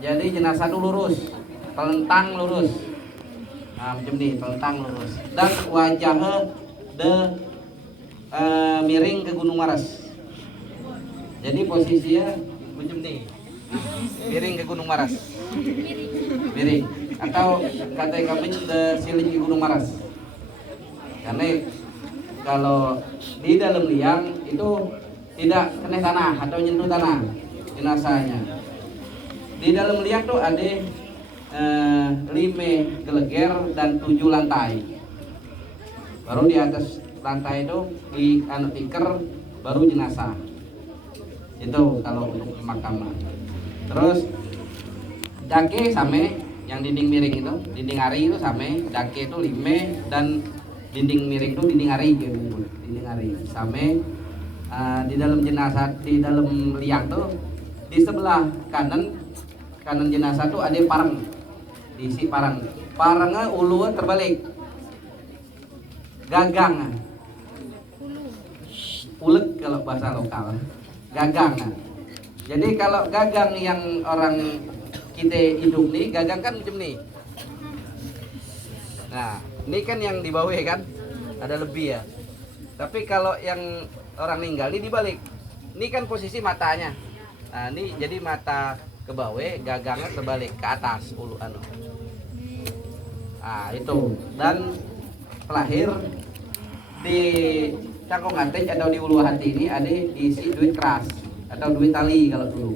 Jadi jenazah itu lurus, telentang lurus. Nah, macam ni, telentang lurus. Dan wajahnya miring ke Gunung Maras. Jadi posisinya macam ni, miring ke Gunung Maras. Miring. Atau kata kami siling ke Gunung Maras. Karena kalau di dalam liang itu tidak kena tanah atau nyentuh tanah jenazahnya. Di dalam liang tuh ada 5 geleger dan 7 lantai. Baru di atas lantai itu di tikar baru jenazah. Itu kalau untuk pemakaman. Terus dake same yang dinding miring itu, dinding ari itu same, dake itu 5 dan dinding miring itu dinding ari gitu. Dinding ari same. Di dalam jenazah, di dalam liang tuh di sebelah kanan jenazah tuh ada parang, diisi parang. Parangnya ulunya terbalik, gagang, uleg kalau bahasa lokal, gagang. Jadi kalau gagang yang orang kita hidup nih, gagang kan macam nih. Nah, ini kan yang di bawah kan ada lebih ya. Tapi kalau yang orang meninggal ini dibalik. Ini kan posisi matanya. Nah, ini jadi mata ke bawah, gagangnya terbalik ke atas ulu anu. Nah, itu. Dan terakhir di cangkong hati atau di ulu hati ini ada diisi duit keras atau duit tali kalau dulu.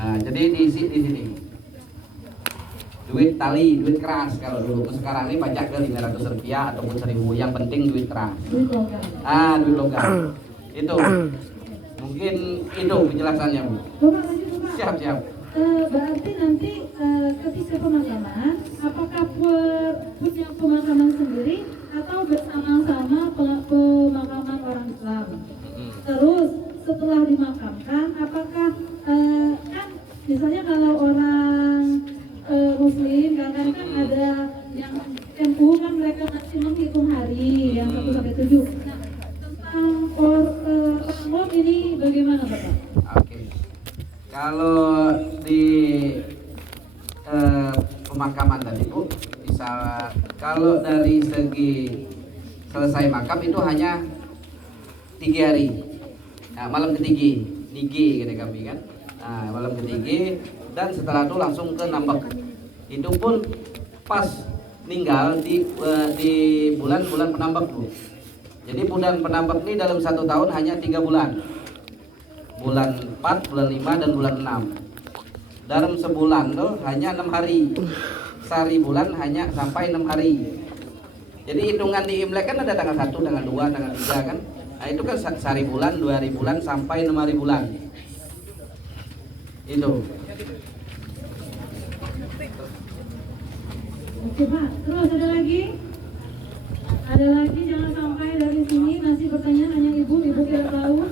Nah, jadi diisi di sini. Duit tali, duit keras kalau dulu. Sekarang ini pajak ke 500 rupiah ataupun 1000. Yang penting duit keras. Duit logam. Itu. Mungkin itu penjelasannya, Bu. Siap. Berarti nanti ketika pemakaman, apakah punya pemakaman sendiri atau bersama-sama pemakaman orang Islam? Terus setelah dimakamkan, apakah kan misalnya kalau orang Muslim kan ada yang NU kan mereka masih menghitung hari yang 1 sampai 7. Nah, tentang orang ini bagaimana, Bapak? Oke. Kalau di pemakaman tadi, Bu, bisa kalau dari segi selesai makam itu hanya 3 hari. Nah, malam ketiga, nige kata kami kan. Nah, malam ketiga dan setelah itu langsung ke nambak. Itu pun pas meninggal di bulan-bulan penambak, Bu. Jadi bulan penambak ini dalam 1 tahun hanya 3 bulan. Bulan 4, bulan 5 dan bulan 6. Dalam sebulan tuh hanya 6 hari. Sehari bulan hanya sampai 6 hari. Jadi hitungan di Imlek kan ada tanggal 1, tanggal 2, tanggal 3 kan. Nah, itu kan sehari bulan, 2 hari bulan sampai 6 hari bulan. Itu. Oke, Pak. Terus ada lagi? Ada lagi, jangan sampai dari sini masih pertanyaan hanya ibu tidak tahu.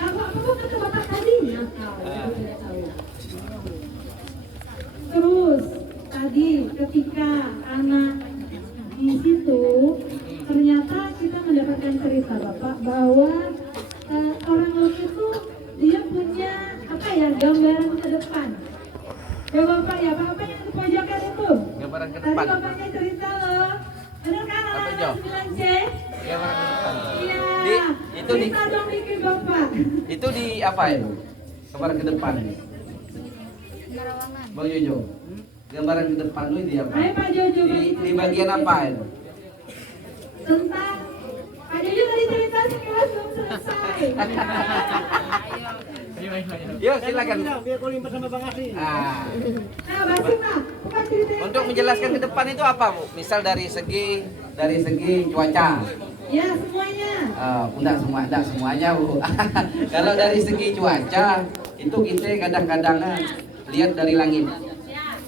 Kalau aku kata Bapak tadi, ibu tidak tahu. Terus tadi ketika anak di situ ternyata kita mendapatkan cerita Bapak bahwa orang lain itu dia punya gambaran ke depan. Ya Bapak ya, Bapak yang di pojokan itu. Gambaran ke Tadi depan. Bapaknya cerita loh. Benar kan anak 9C? Gambaran ke depan. Iya. Itu di Cerita dong dikit Bapak. itu di apa itu? Gambaran ke depan. Bang Jojo. Gambaran ke depan itu di apa? Ayo Pak Jojo. Di bagian apa itu? Tentang Pak Jojo tadi cerita sekilas belum selesai. Yuk silakan. Biar kau limpah sama Bang Asri. Nah, Basim lah. Bukan cerita. untuk menjelaskan ke depan itu apa, Bu? Misal dari segi cuaca. Ya semuanya. Enggak semuanya, Bu. Kalau dari segi cuaca itu kita kadang-kadang lihat dari langit.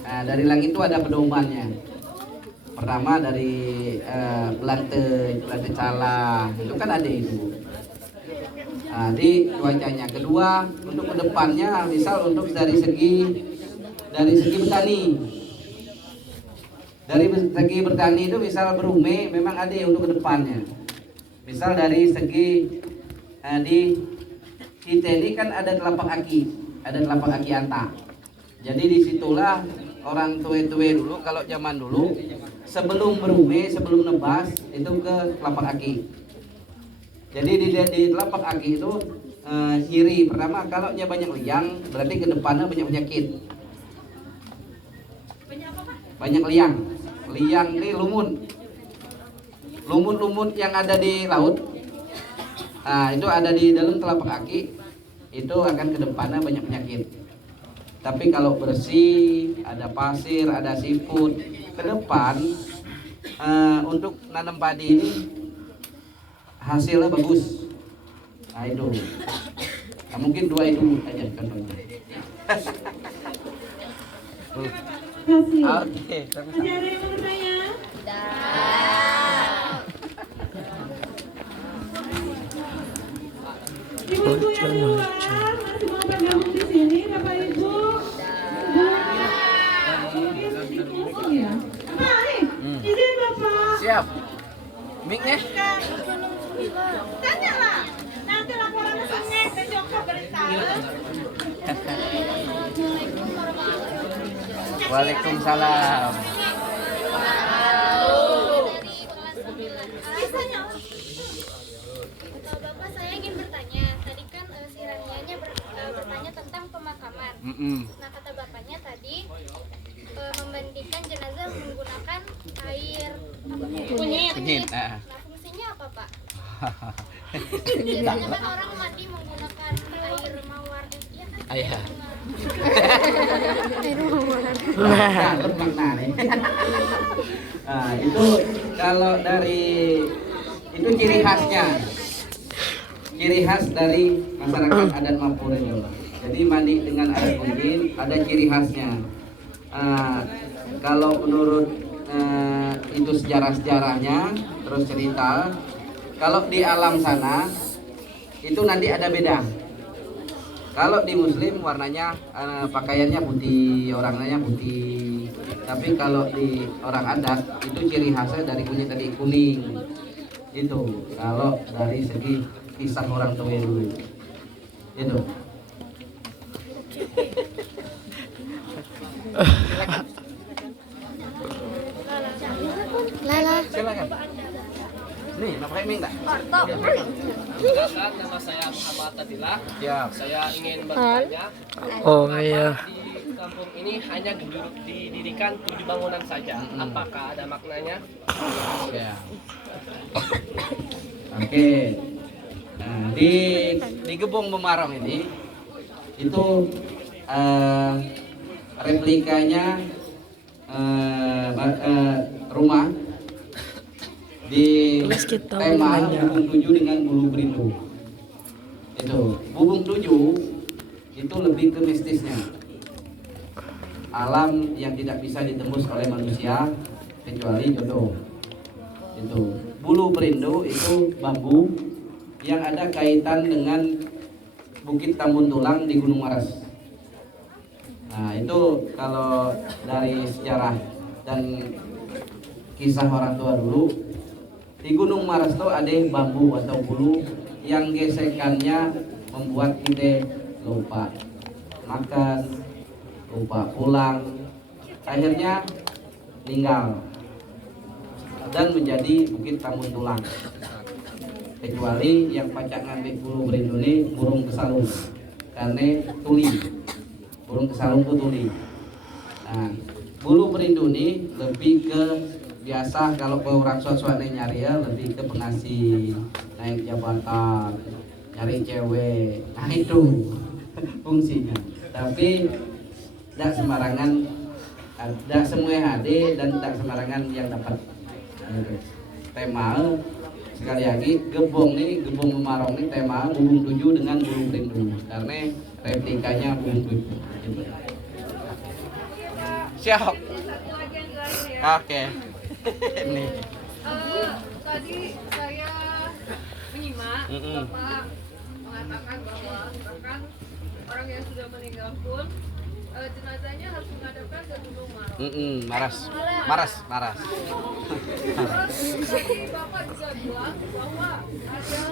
Nah, dari langit itu ada pedomannya. Pertama dari belante cala, itu kan ada itu. Nah, di cuacanya. Kedua, untuk kedepannya, misal untuk dari segi bertani. Dari segi bertani itu misal berume memang ada untuk kedepannya. Misal dari segi di kita ini kan ada telapak kaki anta. Jadi disitulah orang tua-tua dulu, kalau zaman dulu sebelum berume, sebelum nebas itu ke telapak kaki. Jadi di telapak kaki itu ciri pertama, kalau nya banyak liang berarti ke depannya banyak penyakit. Banyak liang. Liang ini lumut yang ada di laut. Nah, itu ada di dalam telapak kaki, itu akan ke depannya banyak penyakit. Tapi kalau bersih, ada pasir, ada siput, ke depan untuk nanam padi ini hasilnya bagus. Nah itu, nah, mungkin 2 itu aja contohnya. Oke, Masih ada yang mau bertanya? Ibu-ibu yang di luar masih mau bergabung di sini, Bapak Ibu? Mungkin ya. Bapak nih, izin Bapak. Siap. Mic-nya. Tanya lah. Nanti laporannya sengit dan Joko berita. Waalaikumsalam. Bapak, saya ingin bertanya. Tadi kan si Ranianya bertanya tentang pemakaman. Nah, kata bapaknya tadi membandingkan jenazah menggunakan air kunyit. Nah, fungsinya apa, Pak? Biasanya kan orang mati menggunakan air mawar. Iya kan? Ayah. Nah, itu kalau dari itu ciri khasnya. Ciri khas dari masyarakat adat Mapureo. Jadi mandi dengan air kunyit ada ciri khasnya. Kalau menurut itu sejarah-sejarahnya, terus cerita, kalau di alam sana itu nanti ada beda. Kalau di Muslim warnanya pakaiannya putih, orangnya putih. Tapi kalau di orang adat itu ciri khasnya dari kunyit tadi kuning. Itu kalau dari segi kisah orang tua dulu. Itu. Lala. Silakan. Nih, Bapak Eming tak? Nama saya Muhammad Tadilah. Siap. Saya ingin bertanya. Oh iya. Di kampung ini hanya didirikan 7 bangunan saja. Apakah ada maknanya? Ya. Oke. Nah, di Gebong Memarong ini itu replikanya rumah di tema Bubung 7 dengan Bulu Berindu. Itu Bubung 7 itu lebih ke mistisnya, alam yang tidak bisa ditembus oleh manusia kecuali jodoh. Itu Bulu Berindu itu bambu yang ada kaitan dengan Bukit Tambun Tulang di Gunung Maras. Nah itu kalau dari sejarah dan kisah orang tua dulu, di Gunung Maras itu ada bambu atau bulu yang gesekannya membuat kita lupa makan, lupa pulang, akhirnya meninggal dan menjadi Bukit Tambun Tulang. Kecuali yang pacak ngambil Bulu Berindu ini burung kesalung, karena tuli, burung kesalung itu tuli. Nah, Bulu Berindu ini lebih ke biasa kalau orang suasana nyari ya, lebih ke pengasih, naik jabatan, nyari cewek. Nah itu fungsinya. Tapi tidak sembarangan, tidak semua ada dan tidak sembarangan yang dapat. Tema sekali lagi Gebong Memarong ini tema Bubung 7 dengan Bulu Berindu karena replikanya Bubung 7. Siap. Oke. Nih. Tadi saya menyimak Bapak mengatakan bahwa bahkan orang yang sudah meninggal pun jenazahnya harus menghadapkan ke Gunung Maros. Maras. Terus tadi Bapak juga bilang bahwa ada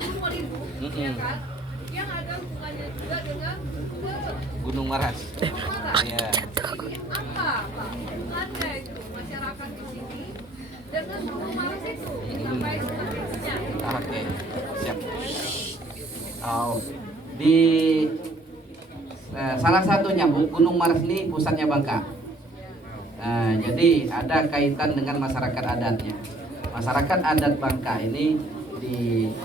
Gunung Berindu, ya kan, yang ada namanya juga dengan Gunung Maras. Iya. apa Pak hubungannya itu masyarakat di sini dengan Gunung Maras itu? Sampai selanjutnya. Oke, siap. Oh, di salah satunya Bu, Gunung Maras ini pusatnya Bangka. Nah, jadi ada kaitan dengan masyarakat adatnya. Masyarakat adat Bangka ini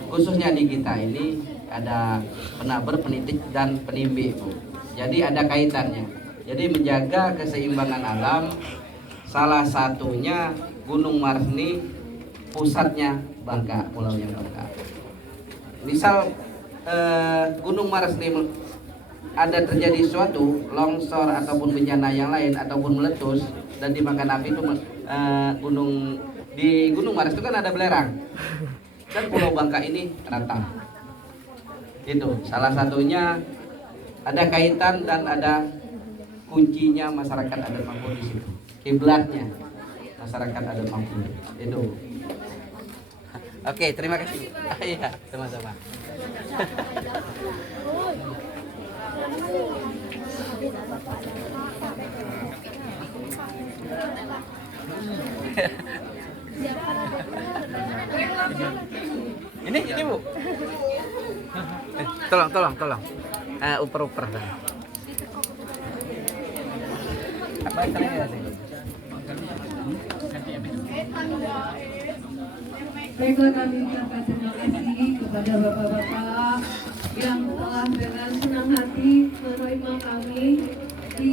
khususnya di kita ini ada penaber, penitik dan penimbi, Bu. Jadi ada kaitannya. Jadi menjaga keseimbangan alam, salah satunya Gunung Maras ini pusatnya Bangka, pulau yang Bangka. Misal Gunung Maras ini ada terjadi suatu longsor ataupun bencana yang lain ataupun meletus dan dimakan api itu di Gunung Maras itu kan ada belerang dan Pulau Bangka ini rata. Itu salah satunya ada kaitan dan ada kuncinya masyarakat adat Mampu di situ. Kiblatnya masyarakat adat Mampu itu. Oke, terima kasih. Iya, sama-sama. Ini Bu. Tolong. Uper. Baik, Baiklah, kami ucapkan terima kasih kepada bapak-bapak yang telah dengan senang hati menerima kami di